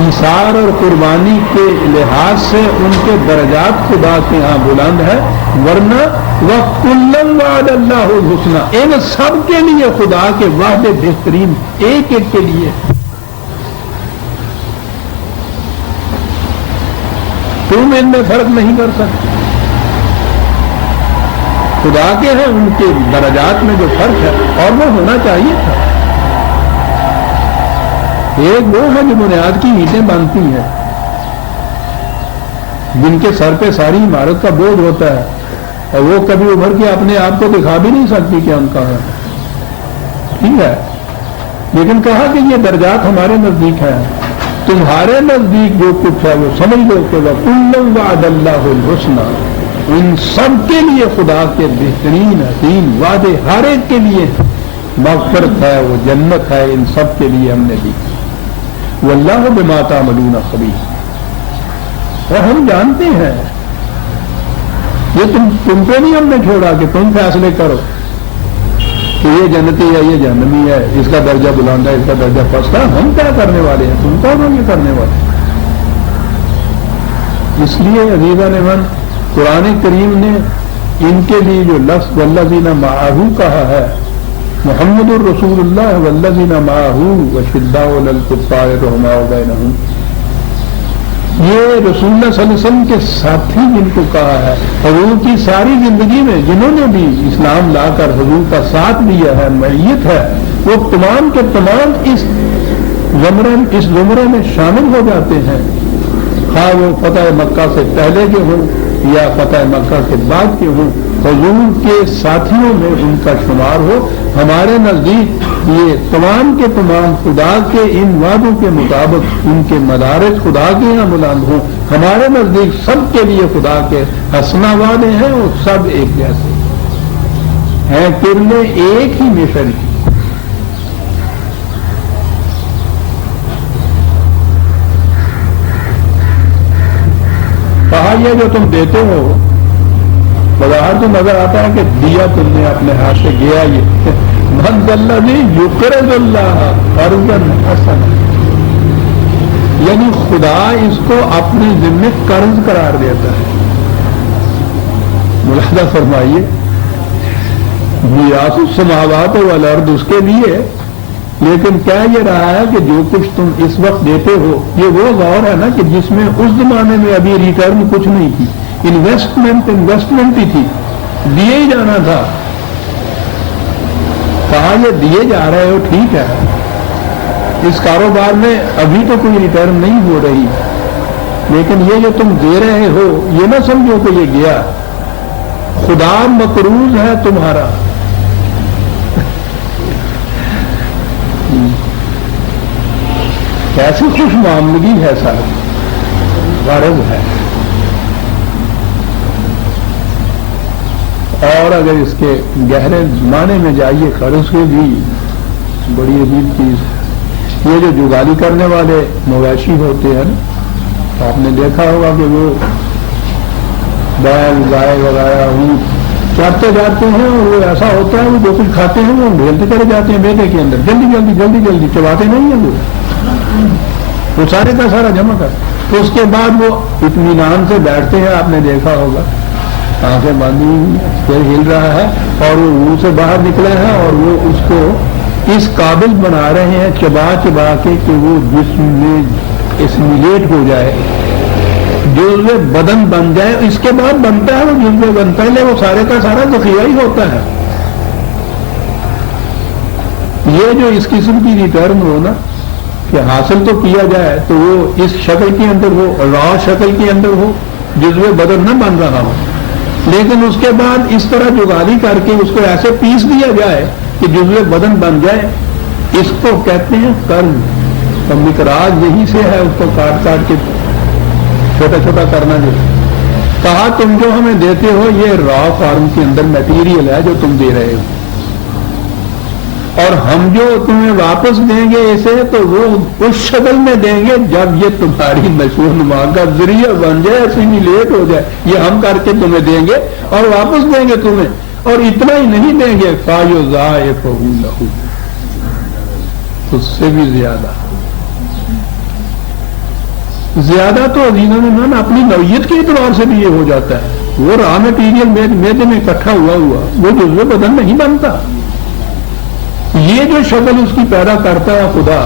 ایثار اور قربانی کے لحاظ سے ان کے درجات خدا کے ہاں بلند ہے, ورنہ وَكُلًّا وَعَدَ اللَّهُ الْحُسْنَىٰ, ان سب کے لیے خدا کے وعدے بہترین, ایک ایک کے لیے. تم ان میں فرق نہیں کر سکتے. خدا کے ہیں ان کے درجات میں جو فرق ہے، اور وہ ہونا چاہیے تھا۔ ایک وہ ہے جو بنیاد کی اینٹیں باندھتی ہیں، جن کے سر پہ ساری عمارت کا بوجھ ہوتا ہے، اور وہ کبھی ابھر کے اپنے آپ کو دکھا بھی نہیں سکتی کہ ہم کہاں ہیں، ٹھیک ہے، لیکن کہا کہ یہ درجات ہمارے نزدیک ہیں، تمہارے نزدیک جو کچھ ہے وہ سمجھ لو کہ وَكُلًّا وَعَدَ اللَّهُ الْحُسْنَىٰ، ان سب کے لیے خدا کے بہترین حسین وعدے ہر ایک کے لیے، مغفرت ہے، وہ جنت ہے، ان سب کے لیے ہم نے دی۔ وَاللَّهُ بِمَا تَعْمَلُونَ خَبِيرٌ، اور ہم جانتے ہیں، یہ تم پہ نہیں ہم نے چھوڑا کہ تم فیصلے کرو کہ یہ جنتی ہے، یہ جہنمی ہے، اس کا درجہ بلند ہے، اس کا درجہ پست ہے، ہم کیا کرنے والے ہیں، تم کون ہو یہ کرنے والے۔ اس لیے عزیزان من، قرآن کریم نے ان کے لیے جو لفظ والذین معہ کہا ہے، محمد الرسول اللہ والذین معہ وشداء علی الکفار رحماء بینہم، یہ رسول اللہ صلی اللہ علیہ وسلم کے ساتھی جن کو کہا ہے، حضور کی ساری زندگی میں جنہوں نے بھی اسلام لا کر حضور کا ساتھ دیا ہے، معیت ہے، وہ تمام کے تمام اس زمرے میں شامل ہو جاتے ہیں، خواہ وہ فتح مکہ سے پہلے کے ہوں یا فتح مکہ کے بعد کے ہوں، حضور کے ساتھیوں میں ان کا شمار ہو۔ ہمارے نزدیک یہ تمام کے تمام خدا کے ان وعدوں کے مطابق ان کے مدارج خدا کے یہاں بلند ہوں۔ ہمارے نزدیک سب کے لیے خدا کے حسنہ وعدے ہیں، اور سب ایک جیسے ہیں، کرنے ایک ہی مشن کی۔ کہا یہ جو تم دیتے ہو، بظاہر تو نظر آتا ہے کہ دیا تم نے اپنے ہاتھ سے، گیا یہ من الذی یقرض اللہ قرضا حسنا، یعنی خدا اس کو اپنے ذمہ قرض قرار دیتا ہے۔ ملاحظہ فرمائیے، میراث السماوات والارض اس کے لیے، لیکن کیا یہ رہا ہے کہ جو کچھ تم اس وقت دیتے ہو، یہ وہ غور ہے نا کہ جس میں اس زمانے میں ابھی ریٹرن کچھ نہیں تھی، انویسٹمنٹ ہی تھی، دیے ہی جانا تھا۔ کہا یہ دیے جا رہے ہو ٹھیک ہے، اس کاروبار میں ابھی تو کوئی ریٹرن نہیں ہو رہی، لیکن یہ جو تم دے رہے ہو یہ نہ سمجھو کہ یہ گیا، خدا مقروض ہے تمہارا۔ کیسی خوش معاملگی ہے سر، غرض ہے۔ اور اگر اس کے گہرے معنی میں جائیے، قرض کے بھی بڑی عجیب چیز، یہ جو جگالی کرنے والے مویشی ہوتے ہیں، تو آپ نے دیکھا ہوگا کہ وہ بیل گائے وغیرہ چارتے جاتے ہیں، اور وہ ایسا ہوتا ہے وہ جو کچھ کھاتے ہیں وہ ڈھیلتے چلے جاتے ہیں بیٹے کے اندر، جلدی جلدی جلدی جلدی چباتے نہیں ہیں وہ سارے کا سارا جمع کر، تو اس کے بعد وہ اطمینان سے بیٹھتے ہیں، آپ نے دیکھا ہوگا، آنکھیں باندھی ہوئی، پھر ہل رہا ہے اور وہ منہ سے باہر نکلا ہے، اور وہ اس کو اس قابل بنا رہے ہیں چبا چبا کے کہ وہ جسم میں اسمیلیٹ ہو جائے، جزو بدن بن جائے۔ اس کے بعد بنتا ہے وہ جزو بدن، پہلے وہ سارے کا سارا ذخیرہ ہی ہوتا ہے۔ یہ جو اس قسم کی ریٹرن ہو نا کہ حاصل تو کیا جائے تو وہ اس شکل کے اندر ہو، را شکل کے اندر ہو، جزو بدن نہ بن رہا ہو، لیکن اس کے بعد اس طرح جگالی کر کے اس کو ایسے پیس دیا جائے کہ جزو بدن بن جائے، اس کو کہتے ہیں قرض۔ اور مقراض یہی سے ہے، اس کو کاٹ کاٹ کے چھوٹا چھوٹا کرنا۔ جو کہا تم جو ہمیں دیتے ہو یہ را فارم کے اندر میٹیریل ہے جو تم دے رہے ہو، اور ہم جو تمہیں واپس دیں گے اسے تو وہ اس شکل میں دیں گے جب یہ تمہاری نشو و نما کا ذریعہ بن جائے، اسمیلیٹ ہو جائے، یہ ہم کر کے تمہیں دیں گے اور واپس دیں گے تمہیں، اور اتنا ہی نہیں دیں گے، فَيُضَاعِفُهُ لَهُ، اس سے بھی زیادہ تو عزیزوں نے اپنی نوعیت کے اعتبار سے بھی یہ ہو جاتا ہے، وہ را میٹیریل میدے میں اکٹھا ہوا وہ جزو بدن نہیں بنتا۔ یہ جو شکل اس کی پیدا کرتا ہے خدا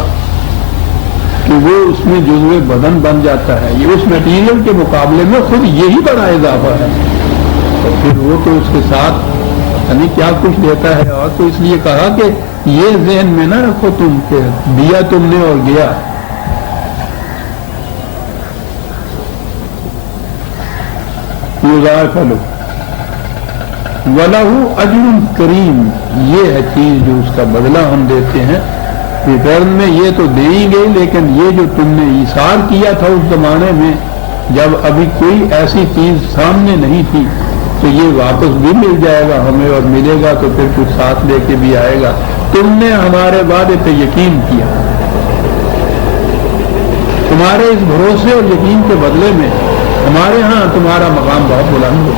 کہ وہ اس میں جزو بدن بن جاتا ہے، یہ اس میٹیریل کے مقابلے میں خود یہی بڑا اضافہ ہے، تو پھر وہ تو اس کے ساتھ یعنی کیا کچھ دیتا ہے. اور تو اس لیے کہا کہ یہ ذہن میں نہ رکھو تم کہ دیا تم نے اور گیا. یضاعف لہ وَلَهُ أَجْرٌ کریم، یہ ہے چیز جو اس کا بدلہ ہم دیتے ہیں. ریٹرن میں یہ تو دے ہی گئی، لیکن یہ جو تم نے ایثار کیا تھا اس زمانے میں جب ابھی کوئی ایسی چیز سامنے نہیں تھی، تو یہ واپس بھی مل جائے گا ہمیں، اور ملے گا تو پھر کچھ ساتھ لے کے بھی آئے گا. تم نے ہمارے وعدے پہ یقین کیا، تمہارے اس بھروسے اور یقین کے بدلے میں ہمارے ہاں تمہارا مقام بہت بلند ہو.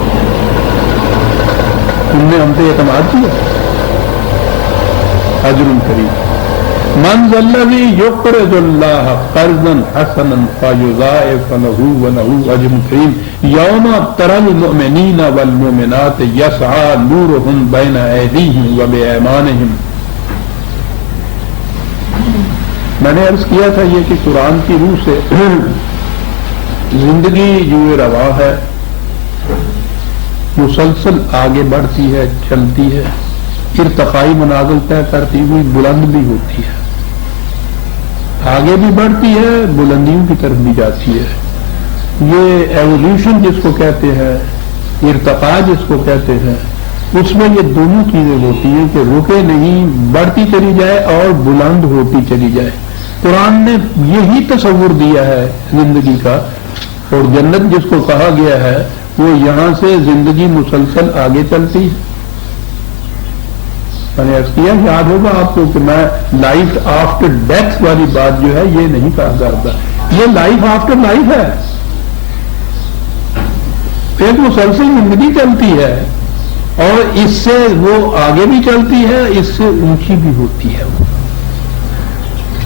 تم نے ہم سے اعتماد کیا. اجر کریم. من ذا الذی یقرض اللہ قرضا حسنا فیضاعف لہ ولہ اجر کریم. یوم تری المؤمنین والمؤمنات یسعی نورہم بین ایدیہم وبایمانہم. میں نے عرض کیا تھا یہ کہ قرآن کی روح سے زندگی جو روا ہے مسلسل آگے بڑھتی ہے، چلتی ہے، ارتقائی منازل طے کرتی ہوئی بلند بھی ہوتی ہے، آگے بھی بڑھتی ہے، بلندیوں کی طرف بھی جاتی ہے. یہ ایولیوشن جس کو کہتے ہیں، ارتقاء جس کو کہتے ہیں، اس میں یہ دونوں چیزیں ہوتی ہیں کہ رکے نہیں، بڑھتی چلی جائے اور بلند ہوتی چلی جائے. قرآن نے یہی تصور دیا ہے زندگی کا. اور جنت جس کو کہا گیا ہے وہ یہاں سے زندگی مسلسل آگے چلتی ہے. میں نے عرض کیا، یاد ہوگا آپ کو کہ میں لائف آفٹر ڈیتھ والی بات جو ہے یہ نہیں کہا کرتا، یہ لائف آفٹر لائف ہے. ایک مسلسل زندگی چلتی ہے اور اس سے وہ آگے بھی چلتی ہے، اس سے اونچی بھی ہوتی ہے.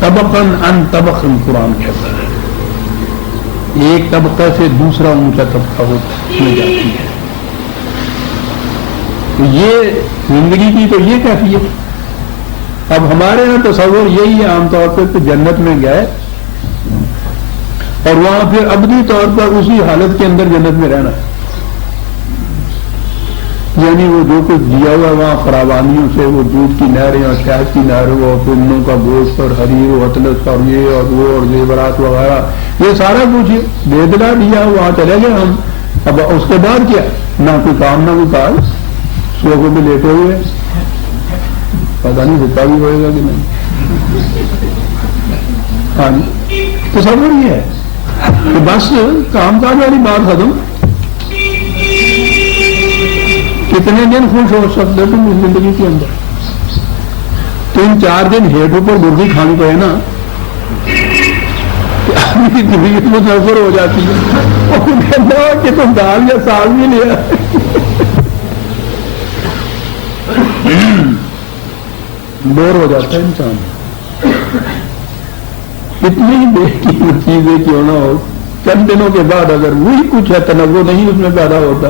طبقاً ان طبقاً قرآن کہتا ہے، ایک طبقہ سے دوسرا اونچا طبقہ میں جاتی ہے. تو یہ زندگی کی تو یہ کیفیت. اب ہمارے یہاں تصور یہی ہے عام طور پہ کہ جنت میں گئے اور وہاں پھر ابدی طور پر اسی حالت کے اندر جنت میں رہنا ہے. یعنی وہ جو کچھ دیا ہوا ہے وہاں فراوانیوں سے، وہ دودھ کی نہریں اور شہد کی نہریں اور پنوں کا گوشت اور حریر و اطلس اور یہ اور وہ اور زیورات وغیرہ، یہ سارا کچھ دے دلا دیا، وہاں چلے گئے ہم. اب اس کے بعد کیا؟ نہ کوئی کام نہ کوئی کاج، سوکھوں پہ لیٹے ہوئے، پتا نہیں حصہ بھی ہوئے گا کہ نہیں. ہاں جی، تصور یہ ہے کہ بس کام کاج والی بات ختم. کتنے دن خوش ہو سکتے تم اس زندگی کے اندر؟ 3-4 دن ہیٹ اوپر مرغی کھانی پڑے نا زندگی متاثر ہو جاتی ہے. اور کہنا کہ تم دال یا ساگ بھی لیا. بور ہو جاتا ہے انسان. اتنی ہی بےقیمت چیزیں کیوں نہ ہو، چند دنوں کے بعد اگر وہی کچھ ہے، تنوع نہیں اس میں پیدا ہوتا،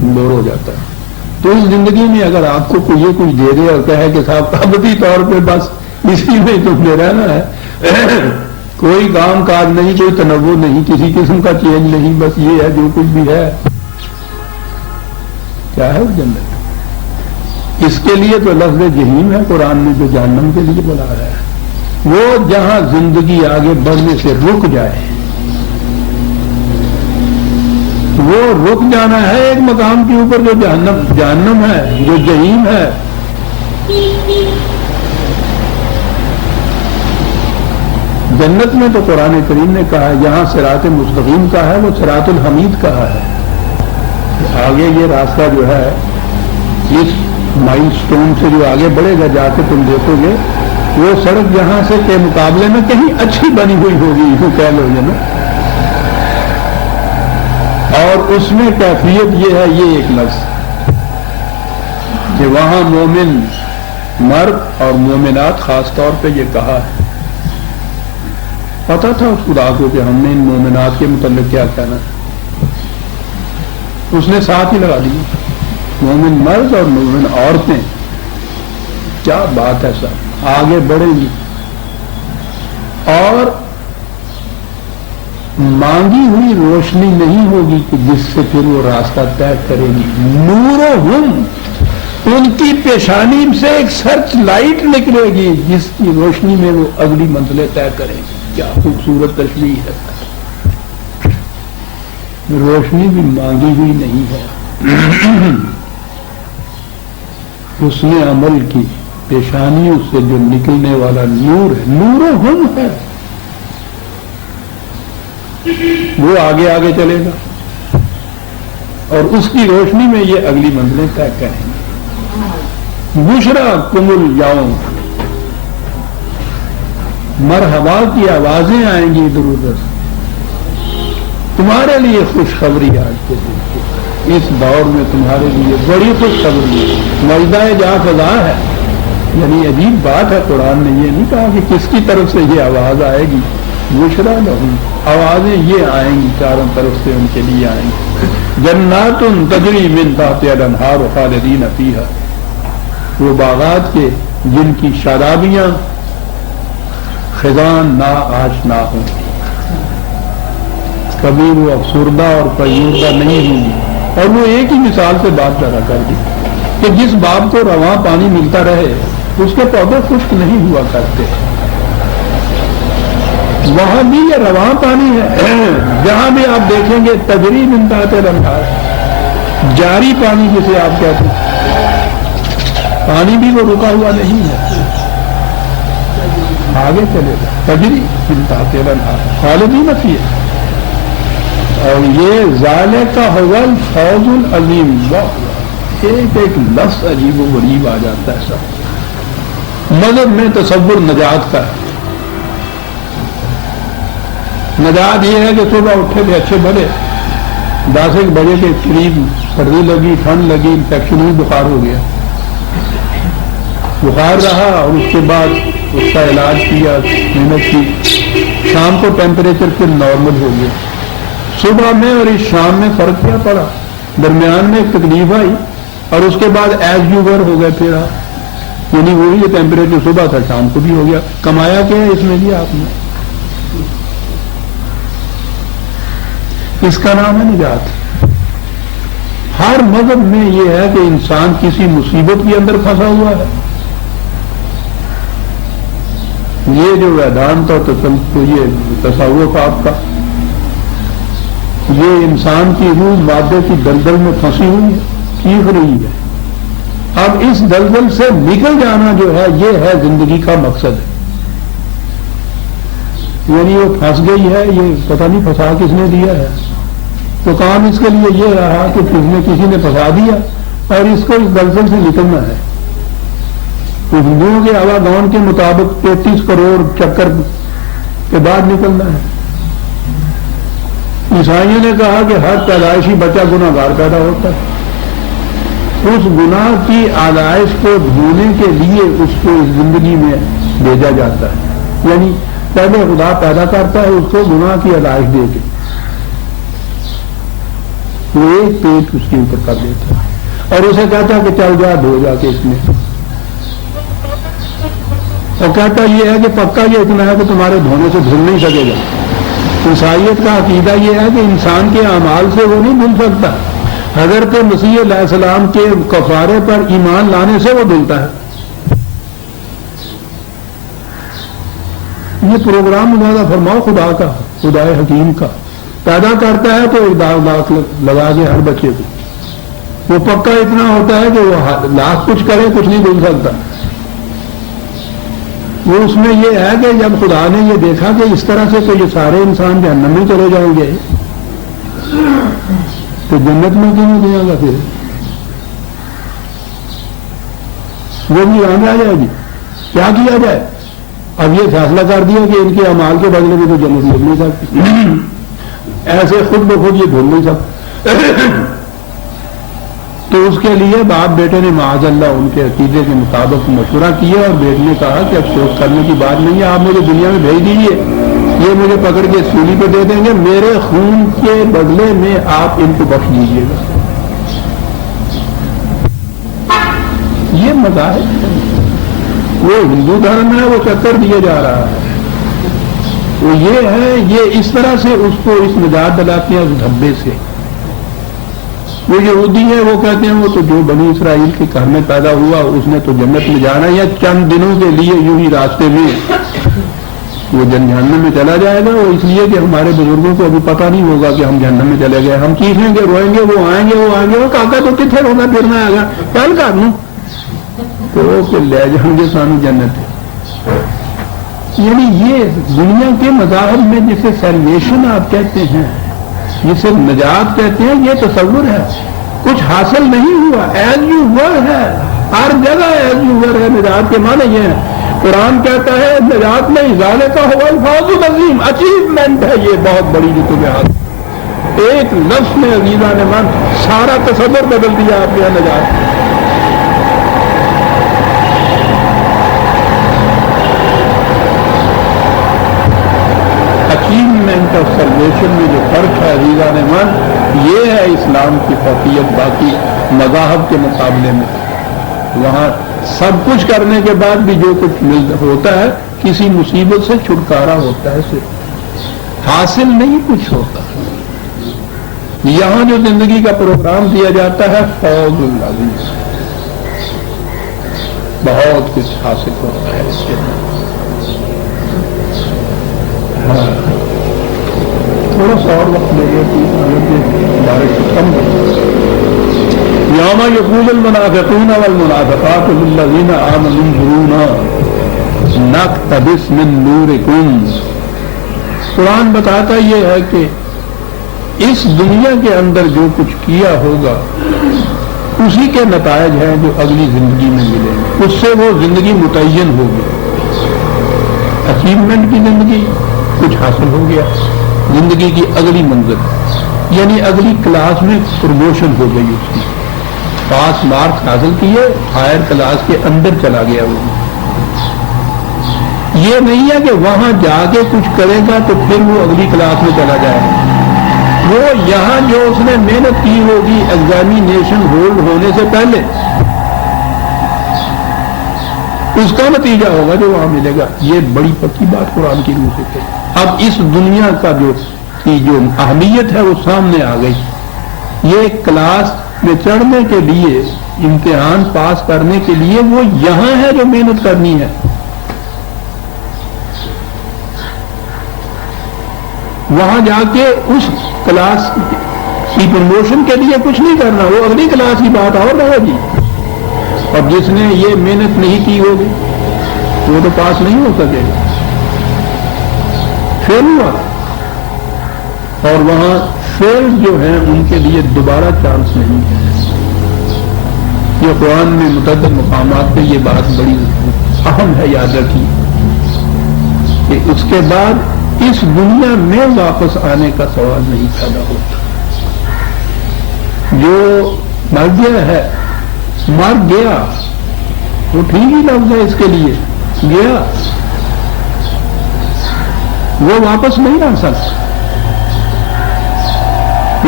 بور ہو جاتا ہے. تو اس زندگی میں اگر آپ کو کوئی یہ کچھ دے دے اور کہے کہ صاحب ابدی طور پہ بس اسی میں تم نے رہنا ہے، کوئی کام کاج نہیں، کوئی تنوع نہیں، کسی قسم کا چینج نہیں، بس یہ ہے جو کچھ بھی ہے، کیا ہے وہ جنت. اس کے لیے تو لفظ جہنم ہے قرآن میں جو جہنم کے لیے بلا رہا ہے. وہ جہاں زندگی آگے بڑھنے سے رک جائے، وہ رک جانا ہے ایک مقام کے اوپر جو جہنم ہے، جو جہنم ہے. جنت میں تو قرآن کریم نے کہا ہے جہاں صراط مستقیم کا ہے وہ صراط الحمید کہا ہے. آگے یہ راستہ جو ہے اس مائل سٹون سے جو آگے بڑھے گا، جا کے تم دیکھو گے وہ سڑک یہاں سے کے مقابلے میں کہیں اچھی بنی ہوئی ہوگی، یوں کہہ لو گے نا. اور اس میں کیفیت یہ ہے، یہ ایک لفظ کہ وہاں مومن مرد اور مومنات خاص طور پہ یہ کہا ہے. پتا تھا اس خدا کو کہ ہم نے ان مومنات کے متعلق کیا کہنا ہے، اس نے ساتھ ہی لگا دیا، مومن مرد اور مومن عورتیں. کیا بات ہے صاحب، آگے بڑھیں گی. اور مانگی ہوئی روشنی نہیں ہوگی کہ جس سے پھر وہ راستہ طے کریں گی. نورہم، ان کی پیشانی سے ایک سرچ لائٹ نکلے گی جس کی روشنی میں وہ اگلی منزلیں طے کریں گی. کیا خوبصورت تشبیہ ہے. روشنی بھی مانگی ہوئی نہیں ہے. حسن عمل کی پیشانیوں سے جو نکلنے والا نور ہے، نورہم ہے، وہ آگے آگے چلے گا اور اس کی روشنی میں یہ اگلی منزلیں طے کریں گے. بشرا کمل یوم، مرحبا کی آوازیں آئیں گی ادھر ادھر، تمہارے لیے خوشخبری آج کے دن کی، اس دور میں تمہارے لیے بڑی خوشخبری ہے. مجدہ جا فضا ہے، یعنی عجیب بات ہے. قرآن نے یہ نہیں کہا کہ کس کی طرف سے یہ آواز آئے گی. بشرا لہم، آوازیں یہ آئیں گی چاروں طرف سے ان کے لیے آئیں گی. جنات تجری من تحتها الانہار خالدین فیہا، وہ باغات کے جن کی شادابیاں خزان نا آشنا ہوں، کبھی وہ افسردہ اور پیوردہ نہیں ہوں گی. اور وہ ایک ہی مثال سے بات پیدا کر دی کہ جس باغ کو رواں پانی ملتا رہے اس کے پودے خشک نہیں ہوا کرتے. وہاں بھی یہ رواں پانی ہے، جہاں بھی آپ دیکھیں گے تجری من تحت الانہار، جاری پانی جسے آپ کہتے ہیں، پانی بھی وہ رکا ہوا نہیں ہے، آگے چلے گا. تجری من تحت الانہار خالدین فیہا. اور یہ ذالک هو الفوز العظیم. ایک ایک لفظ عجیب و غریب آ جاتا ہے. سب مذہب میں تصور نجات کا ہے. نجات یہ ہے کہ صبح اٹھے تھے اچھے بھلے، 10 بجے کے قریب سردی لگی، ٹھنڈ لگی، انفیکشن ہوئی، بخار ہو گیا. بخار رہا اور اس کے بعد اس کا علاج کیا، محنت کی، شام کو ٹیمپریچر پھر نارمل ہو گیا. صبح میں اور اس شام میں فرق کیا پڑا؟ درمیان میں ایک تکلیف آئی اور اس کے بعد ایز یو ور ہو گئے پھر آپ، یعنی وہی یہ ٹیمپریچر صبح تھا شام کو بھی ہو گیا. کمایا کیا ہے اس میں بھی آپ نے؟ اس کا نام ہے نجات. ہر مذہب میں یہ ہے کہ انسان کسی مصیبت کے اندر پھنسا ہوا ہے. یہ جو ویدانت اور یہ تصوف آپ کا، یہ انسان کی روح مادے کی دلدل میں پھنسی ہوئی ہے، چیخ رہی ہے. اب اس دلدل سے نکل جانا جو ہے یہ ہے زندگی کا مقصد ہے. یعنی وہ پھنس گئی ہے، یہ پتہ نہیں پھنسا کس نے دیا ہے. تو کام اس کے لیے یہ رہا کہ کسی نے پھنسا دیا اور اس کو اس دلدل سے نکلنا ہے. تو ہندوؤں کے آواگان کے مطابق 33 کروڑ چکر کے بعد نکلنا ہے. عیسائیوں نے کہا کہ ہر پیدائشی بچہ گناہ گار پیدا ہوتا ہے. اس گناہ کی آلائش کو دھونے کے لیے اس کو اس زندگی میں بھیجا جاتا ہے. یعنی پہلے خدا پیدا کرتا ہے اس کو گناہ کی آلائش دے کے، وہ ایک پیٹ اس کے اوپر کر دیتا ہے اور اسے کہتا ہے کہ چل جا دھو جا کے اس میں، اور کہتا یہ ہے کہ پکا یہ اتنا ہے کہ تمہارے دھونے سے دھل نہیں سکے گا. عیسائیت کا عقیدہ یہ ہے کہ انسان کے اعمال سے وہ نہیں دھل سکتا، حضرت مسیح علیہ السلام کے کفارے پر ایمان لانے سے وہ دھلتا ہے. یہ پروگرام مداخلہ فرماؤ خدا کا، خدا حکیم کا. پیدا کرتا ہے تو ایک داغ لگا کے ہر بچے کو، وہ پکا اتنا ہوتا ہے کہ وہ لاکھ کچھ کرے کچھ نہیں دھل سکتا. وہ اس میں یہ ہے کہ جب خدا نے یہ دیکھا کہ اس طرح سے تو یہ سارے انسان جہنم میں چلے جائیں گے تو جنت میں کیوں نہیں دیا گا؟ پھر وہ بھی آن آ جائے گی. کیا کیا جائے؟ اب یہ فیصلہ کر دیا کہ ان کے اعمال کے بدلے میں تو جنت مل نہیں سکتی. ایسے خود بخود یہ بھول نہیں سکتے. تو اس کے لیے باپ بیٹے نے معاذ اللہ ان کے عقیدے کے مطابق مشورہ کیا اور بیٹے نے کہا کہ افسوس کرنے کی بات نہیں ہے، آپ مجھے دنیا میں بھیج دیجیے، یہ مجھے پکڑ کے سولی پہ دے دیں گے، میرے خون کے بدلے میں آپ ان کو بخش دیجیے گا. یہ مذاہب وہ ہندو دھرم ہے، وہ چکر دیا جا رہا ہے. وہ یہ ہے، یہ اس طرح سے اس کو اس نجات دلاتے ہیں اس دھبے سے۔ وہ یہودی ہے، وہ کہتے ہیں وہ تو جو بنی اسرائیل کے گھر میں پیدا ہوا اس نے تو جنت میں جانا، یا چند دنوں کے لیے یوں ہی راستے میں وہ جہنم میں چلا جائے گا، وہ اس لیے کہ ہمارے بزرگوں کو ابھی پتہ نہیں ہوگا کہ ہم جہنم میں چلے گئے، ہم چیخیں گے روئیں گے، وہ آئیں گے وہ کاکا تو کتنے رونا پھرنا آئے گا پہل کر لوں تو وہ لے جائیں گے سانو جنت۔ یعنی یہ دنیا کے مذاہب میں جسے سیلویشن آپ کہتے ہیں، جسے نجات کہتے ہیں، یہ تصور ہے، کچھ حاصل نہیں ہوا، ایز یو ور ہے، ہر جگہ ایز یو ور ہے۔ نجات کے معنی یہ ہے، قرآن کہتا ہے نجات میں ازالے کا ہوا الفاظ عظیم، اچیومنٹ ہے، یہ بہت بڑی جتوجہات، ایک لفظ میں عزیزان من سارا تصور بدل دیا آپ نے نجات۔ اچیومنٹ اور سلویشن میں جو فرق ہے عزیزان من، یہ ہے اسلام کی فوقیت باقی مذاہب کے مقابلے میں۔ وہاں سب کچھ کرنے کے بعد بھی جو کچھ ہوتا ہے کسی مصیبت سے چھٹکارا ہوتا ہے، صرف حاصل نہیں کچھ ہوتا۔ یہاں جو زندگی کا پروگرام دیا جاتا ہے فوز العزیز، بہت کچھ حاصل ہوتا ہے اس کے اندر۔ تھوڑا سا اور وقت لے گئے ہمارے کم یوم یقول المنافقون والمنافقات للذین آمنوا انظرونا نقتبس من نورکم۔ قرآن بتاتا یہ ہے کہ اس دنیا کے اندر جو کچھ کیا ہوگا اسی کے نتائج ہیں جو اگلی زندگی میں ملیں گے، اس سے وہ زندگی متعین ہوگی۔ اچیومنٹ کی زندگی، کچھ حاصل ہو گیا، زندگی کی اگلی منزل یعنی اگلی کلاس میں پروموشن ہو گئی، اس کی پاس مارکس حاصل کیے، ہائر کلاس کے اندر چلا گیا وہ۔ یہ نہیں ہے کہ وہاں جا کے کچھ کرے گا تو پھر وہ اگلی کلاس میں چلا جائے گا، وہ یہاں جو اس نے محنت کی ہوگی ایگزامینیشن ہولڈ ہونے سے پہلے اس کا نتیجہ ہوگا جو وہاں ملے گا۔ یہ بڑی پکی بات قرآن کی روح سے کہی۔ اب اس دنیا کا جو اہمیت ہے وہ سامنے آ گئی۔ یہ کلاس میں چڑھنے کے لیے، امتحان پاس کرنے کے لیے وہ یہاں ہے جو محنت کرنی ہے، وہاں جا کے اس کلاس کی پروموشن کے لیے کچھ نہیں کرنا، وہ اگلی کلاس کی بات اور رہے گی۔ اور جس نے یہ محنت نہیں کی ہوگی وہ تو پاس نہیں ہو سکے گا، فیل ہوا۔ اور وہاں فیل جو ہیں ان کے لیے دوبارہ چانس نہیں ہے۔ یہ قرآن میں متعدد مقامات پہ یہ بات بڑی اہم ہے، یاد رکھیے کہ اس کے بعد اس دنیا میں واپس آنے کا سوال نہیں پیدا ہوتا۔ جو مر گیا ہے، مر گیا، وہ ٹھیک ہی لفظ ہے اس کے لیے، گیا، وہ واپس نہیں آ سکتا۔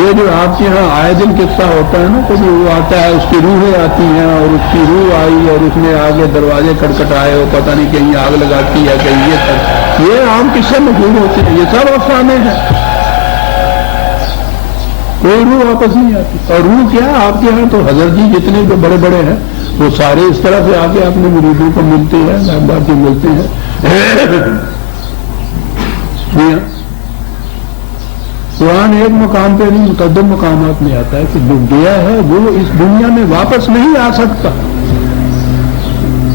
یہ جو آپ کے یہاں آئے دن قصہ ہوتا ہے نا، کبھی وہ آتا ہے، اس کی روحیں آتی ہیں اور اس کی روح آئی اور اس نے آگے دروازے کھٹکھٹائے، وہ پتہ نہیں کہیں آگ لگاتی ہے کہیں یہ عام قصے مشہور ہوتے ہیں، یہ سب افسانے ہیں، کوئی روح واپس نہیں آتی۔ اور روح کیا، آپ کے یہاں تو حضرت جی جتنے جو بڑے بڑے ہیں وہ سارے اس طرح سے آ کے اپنے مریدوں کو ملتے ہیں، صاحبات کو ملتے ہیں۔ قرآن ایک مقام پہ نہیں متعدد مقامات میں آتا ہے کہ جو گیا ہے وہ اس دنیا میں واپس نہیں آ سکتا۔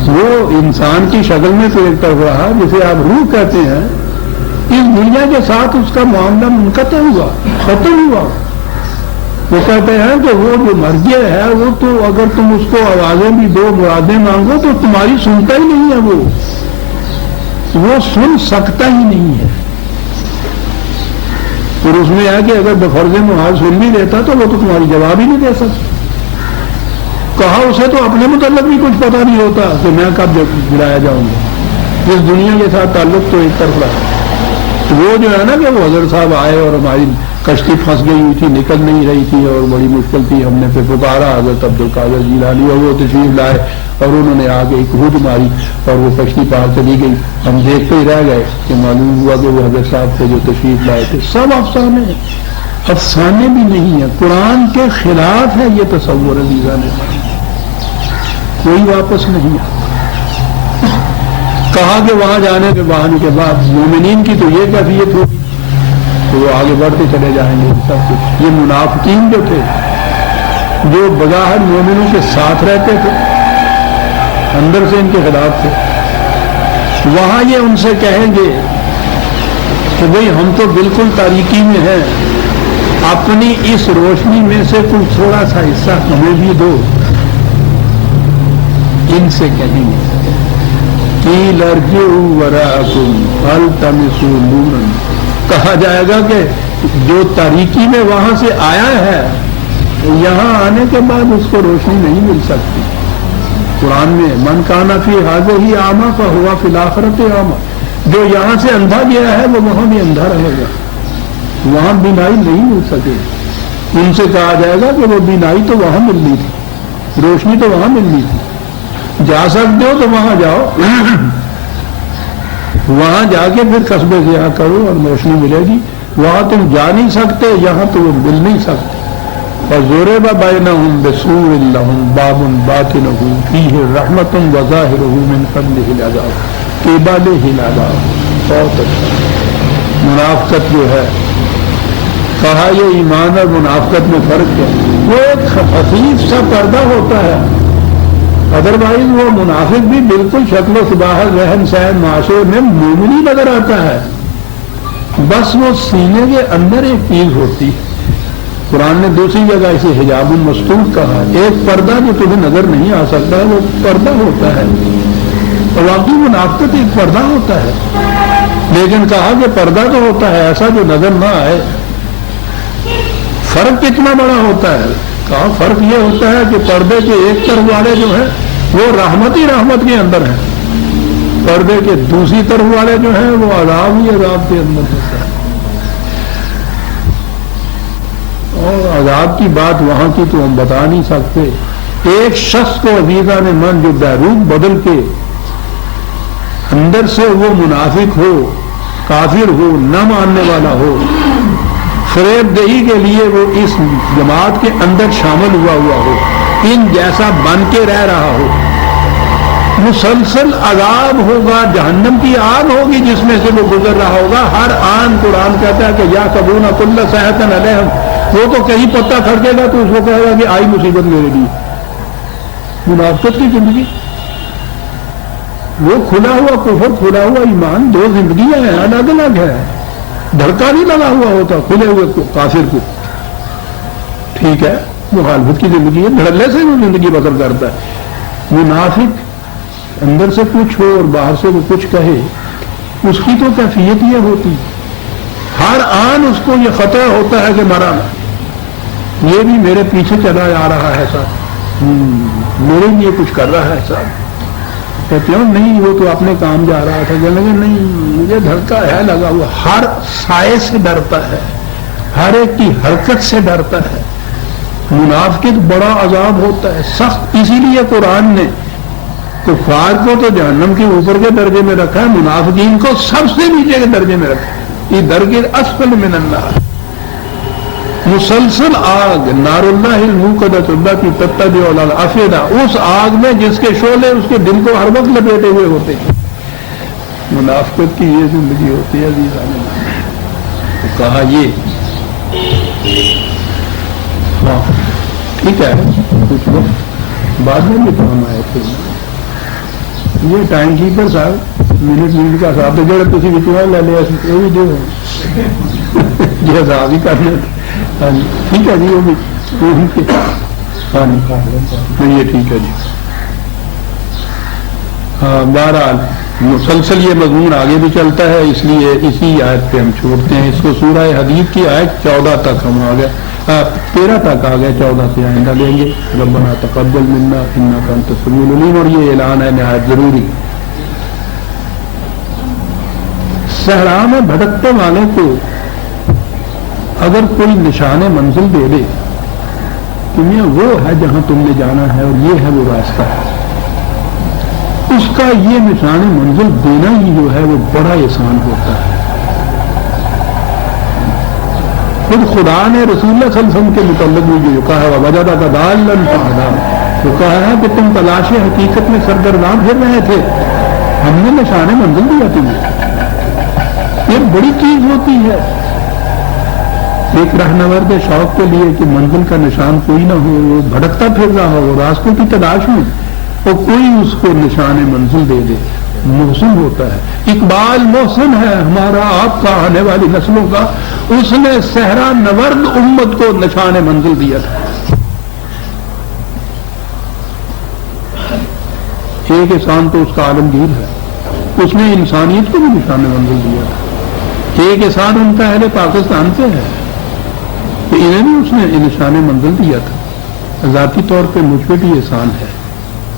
وہ انسان کی شکل میں تو ایک طرف رہا، جسے آپ روح کہتے ہیں، اس دنیا کے ساتھ اس کا معاملہ منقطع ہوا، ختم ہوا۔ وہ کہتے ہیں کہ وہ جو مر گیا ہے وہ تو اگر تم اس کو آوازیں بھی دو، مرادیں مانگو تو تمہاری سنتا ہی نہیں ہے، وہ سن سکتا ہی نہیں ہے۔ اور اس میں ہے کہ اگر بفرض محال سن بھی دیتا تو وہ تو تمہاری جواب ہی نہیں دے سکتا۔ کہا اسے تو اپنے متعلق بھی کچھ پتہ نہیں ہوتا کہ میں کب گرایا جاؤں گا، اس دنیا کے ساتھ تعلق تو ایک طرف رہا۔ وہ جو ہے نا کہ وہ حضرت صاحب آئے اور ہماری کشتی پھنس گئی ہوئی تھی، نکل نہیں رہی تھی اور بڑی مشکل تھی. ہم نے پھر پکارا حضرت عبد القادر جیلانی اور وہ تشریف لائے اور انہوں نے آ کے ایک ہود ماری اور وہ کشتی پار چلی گئی. ہم دیکھتے ہی رہ گئے کہ معلوم ہوا کہ وہ حضرت صاحب تھے جو تشریف لائے تھے. سب افسانے ہیں، افسانے بھی نہیں ہیں، قرآن کے خلاف ہے یہ تصور. عزیزان کوئی واپس نہیں آتا. کہا کہ وہاں جانے کے کے بعد مومنین کی تو یہ کیفیت ہوگی تو وہ آگے بڑھتے چلے جائیں گے سب کچھ. یہ منافقین جو تھے جو بظاہر مومنوں کے ساتھ رہتے تھے اندر سے ان کے خلاف تھے، وہاں یہ ان سے کہیں گے کہ بھئی ہم تو بالکل تاریکی میں ہیں، اپنی اس روشنی میں سے کچھ تھوڑا سا حصہ ہمیں بھی دو. ان سے کہیں گے قیل ارجعوا وراءکم فالتمسوا نورا، کہا جائے گا کہ جو تاریکی میں وہاں سے آیا ہے یہاں آنے کے بعد اس کو روشنی نہیں مل سکتی. قرآن میں من کان فی ھذہ اعمی فہو فی الآخرۃ اعمی، جو یہاں سے اندھا گیا ہے وہ وہاں بھی اندھا رہے گا، وہاں بینائی نہیں مل سکے. ان سے کہا جائے گا کہ وہ بینائی تو وہاں ملنی تھی، روشنی تو وہاں ملنی تھی، جا سکتے ہو تو وہاں جاؤ، وہاں جا کے پھر قصبے سے کرو اور روشنی ملے گی. وہاں تم جا نہیں سکتے، یہاں تو وہ مل نہیں سکتے. فَضُرِبَ بَيْنَهُمْ بِسُورٍ لَهُمْ بَابٌ بَاطِنُهُ فِيهِ رَحْمَةٌ وَظَاهِرُهُ مِنْ قَبْلِهِ الْعَذَابُ قِبَلِهِ الْعَذَابُ. بہت اچھا. منافقت جو ہے کہا یہ ایمان اور منافقت میں فرق ہے. وہ ایک خفیف سا پردہ ہوتا ہے، ادروائز وہ منافق بھی بالکل شکل و شباہت رہن سہن معاشرے میں مومنی نظر آتا ہے، بس وہ سینے کے اندر ایک چیز ہوتی ہے. قرآن نے دوسری جگہ اسے حجاب المستور کہا. ایک پردہ جو تمہیں نظر نہیں آ سکتا وہ پردہ ہوتا ہے، اور واقعی منافقت ایک پردہ ہوتا ہے. لیکن کہا کہ پردہ تو ہوتا ہے ایسا جو نظر نہ آئے. فرق کتنا بڑا ہوتا ہے؟ کہا فرق یہ ہوتا ہے کہ پردے کے ایک طرف والے جو ہیں وہ رحمت ہی رحمت کے اندر ہیں، پردے کے دوسری طرف والے جو ہیں وہ عذاب ہی عذاب کے اندر ہوتا ہے. اور عذاب کی بات وہاں کی تو ہم بتا نہیں سکتے. ایک شخص کو عزیزان من جو بیروت بدل کے اندر سے وہ منافق ہو، کافر ہو، نہ ماننے والا ہو، فریب دہی کے لیے وہ اس جماعت کے اندر شامل ہوا ہو، ان جیسا بن کے رہ رہا ہو، مسلسل عذاب ہوگا، جہنم کی آگ ہوگی جس میں سے وہ گزر رہا ہوگا. ہر آن قرآن کہتا ہے کہ یا کبون کل صحت علیہم، وہ تو کہیں پتا کھڑکے گا تو اس کو کہے گا کہ آئی مصیبت میرے لیے. منافقت کی زندگی، وہ کھلا ہوا کفر، کھلا ہوا ایمان، دو زندگیاں ہیں، الگ الگ ہے. دھڑکا نہیں لگا ہوا ہوتا کھلے ہوئے کافر کو، ٹھیک ہے مخالفت کی زندگی ہے، دھڑلے سے وہ زندگی بسر کرتا ہے. منافق اندر سے کچھ ہو اور باہر سے وہ کچھ کہے، اس کی تو کیفیت یہ ہوتی، ہر آن اس کو یہ خطرہ ہوتا ہے کہ مرا یہ بھی میرے پیچھے چلا جا رہا ہے صاحب، میرے لیے کچھ کر رہا ہے صاحب. کہتے ہو نہیں وہ تو اپنے کام جا رہا تھا، کہنے لگے نہیں مجھے دھڑکا ہے لگا ہوا. ہر سائے سے ڈرتا ہے، ہر ایک کی حرکت سے ڈرتا ہے. منافقت بڑا عذاب ہوتا ہے، سخت. اسی لیے قرآن نے کفار کو تو جہنم کے اوپر کے درجے میں رکھا ہے، منافقین کو سب سے نیچے کے درجے میں رکھا ہے. یہ درجے اسفل من النار، مسلسل آگ، نار اللہ الموقدۃ اللہ کی تتبع الافئدہ، اس آگ میں جس کے شعلے اس کے دل کو ہر وقت لپیٹے ہوئے ہوتے ہیں. منافقت کی یہ زندگی ہوتی ہے عزیزان. تو کہا یہ ہاں ٹھیک ہے کچھ وقت بعد میں بھی کام آئے تھے. یہ ٹائم کیپر صاحب منٹ کا حساب تو جڑے تھی بچوں لے لیا یہ بھی جو جی حساب ہی کر لیا. ہاں جی ٹھیک ہے جی وہ بھی ہاں جی یہ ٹھیک ہے جی. ہاں بہرحال مسلسل یہ مضمون آگے بھی چلتا ہے، اس لیے اسی آیت پہ ہم چھوڑتے ہیں اس کو. سورہ حدید کی آیت 14 تک ہم آ گئے، 13 تک آ گئے، 14 سے آئندہ لیں گے. ربنا تقبل منا انک انت السمیع العلیم. اور یہ اعلان ہے نہایت ضروری، صحرا میں بھٹکتے والے کو اگر کوئی نشان منزل دے دے کہ یہ وہ ہے جہاں تم نے جانا ہے اور یہ ہے وہ راستہ ہے، اس کا یہ نشان منزل دینا ہی جو ہے وہ بڑا احسان ہوتا ہے۔ خود خدا نے رسول اللہ صلی اللہ علیہ وسلم کے متعلق میں جو کہا ہے وَوَجَدَكَ ضَالًّا فَهَدَىٰ، وہ کہا ہے کہ تم تلاش حقیقت میں سرگرداں پھر رہے تھے، ہم نے نشان منزل دیا تمہیں۔ یہ بڑی چیز ہوتی ہے ایک رہنورد شوق کے لیے کہ منزل کا نشان کوئی نہ ہو، وہ بھٹکتا پھر رہا ہو راستوں کی تلاش میں، اور کوئی اس کو نشان منزل دے دے، محسن ہوتا ہے۔ اقبال محسن ہے ہمارا آپ کا، آنے والی نسلوں کا، اس نے صحرا نورد امت کو نشان منزل دیا تھا۔ ایک احسان تو اس کا عالمگیر ہے، اس نے انسانیت کو بھی نشان منزل دیا تھا۔ ایک احسان ان کا اہل پاکستان سے ہے کہ انہیں بھی اس نے نشان منزل دیا تھا۔ ذاتی طور پہ مجھ پہ بھی احسان ہے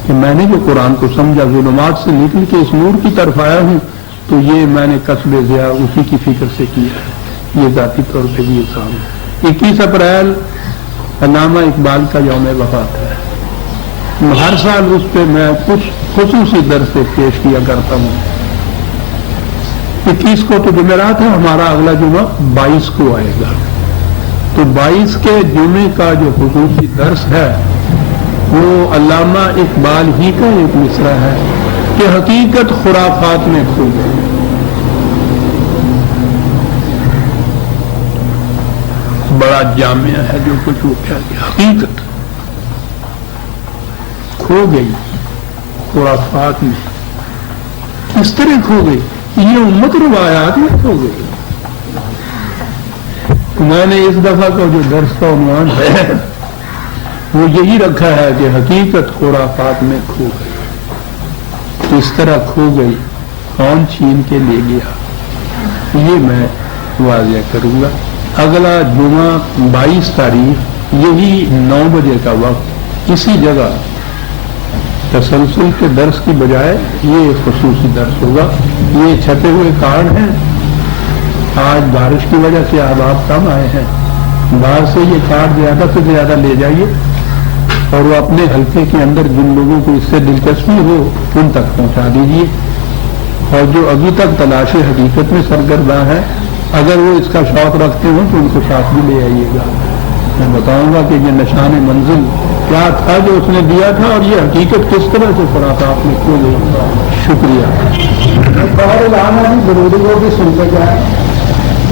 کہ میں نے جو قرآن کو سمجھا، ظلمات سے نکل کے اس نور کی طرف آیا ہوں، تو یہ میں نے کسب ضیاء اسی کی فکر سے کیا ہے، یہ ذاتی طور پہ بھی احسان ہے۔ 21 اپریل علامہ اقبال کا یوم وفات ہے، ہر سال اس پہ میں کچھ خصوصی درس پیش کیا کرتا ہوں۔ 21 کو تو جمعرات ہے، ہمارا اگلا جمعہ 22 کو آئے گا، تو 22 کے جمعے کا جو خصوصی درس ہے وہ علامہ اقبال ہی کا ایک مصرع ہے کہ حقیقت خرافات میں کھو گئی۔ بڑا جامعہ ہے جو کچھ وہ کہہ گیا، حقیقت کھو گئی خرافات میں۔ کس طرح کھو گئی؟ یہ امت روایات میں کھو گئی۔ میں نے اس دفعہ کا جو درس کا عنوان ہے وہ یہی رکھا ہے کہ حقیقت خرافات میں کھو گئی۔ کس طرح کھو گئی، کون چھین کے لے گیا، یہ میں واضح کروں گا۔ اگلا جمعہ 22 تاریخ یہی 9 بجے کا وقت اسی جگہ تسلسل کے درس کی بجائے یہ خصوصی درس ہوگا۔ یہ چھپے ہوئے کارڈ ہیں، آج بارش کی وجہ سے احباب کم آئے ہیں، باہر سے یہ کارڈ زیادہ سے زیادہ لے جائیے اور وہ اپنے حلقے کے اندر جن لوگوں کو اس سے دلچسپی ہو ان تک پہنچا دیجیے، اور جو ابھی تک تلاش حقیقت میں سرگرداں ہے اگر وہ اس کا شوق رکھتے ہوں تو ان کو ساتھ بھی لے آئیے گا۔ میں بتاؤں گا کہ یہ نشان منزل کیا تھا جو اس نے دیا تھا اور یہ حقیقت کس طرح سے خرافات میں کھو گئی۔ شکریہ۔ خبر لانا بھی ضروری ہو بھی سنتے جائیں۔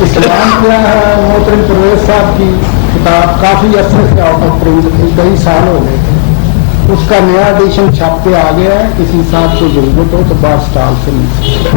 اسلام کیا ہے محترم پرویز صاحب کی کتاب کافی عرصے سے آؤٹ آف پرنٹ تھی، کئی سال ہو گئے تھے، اس کا نیا ایڈیشن چھپ کے آ گیا ہے، کسی صاحب کو ضرورت ہو تو بار اسٹال سے مل سکتے۔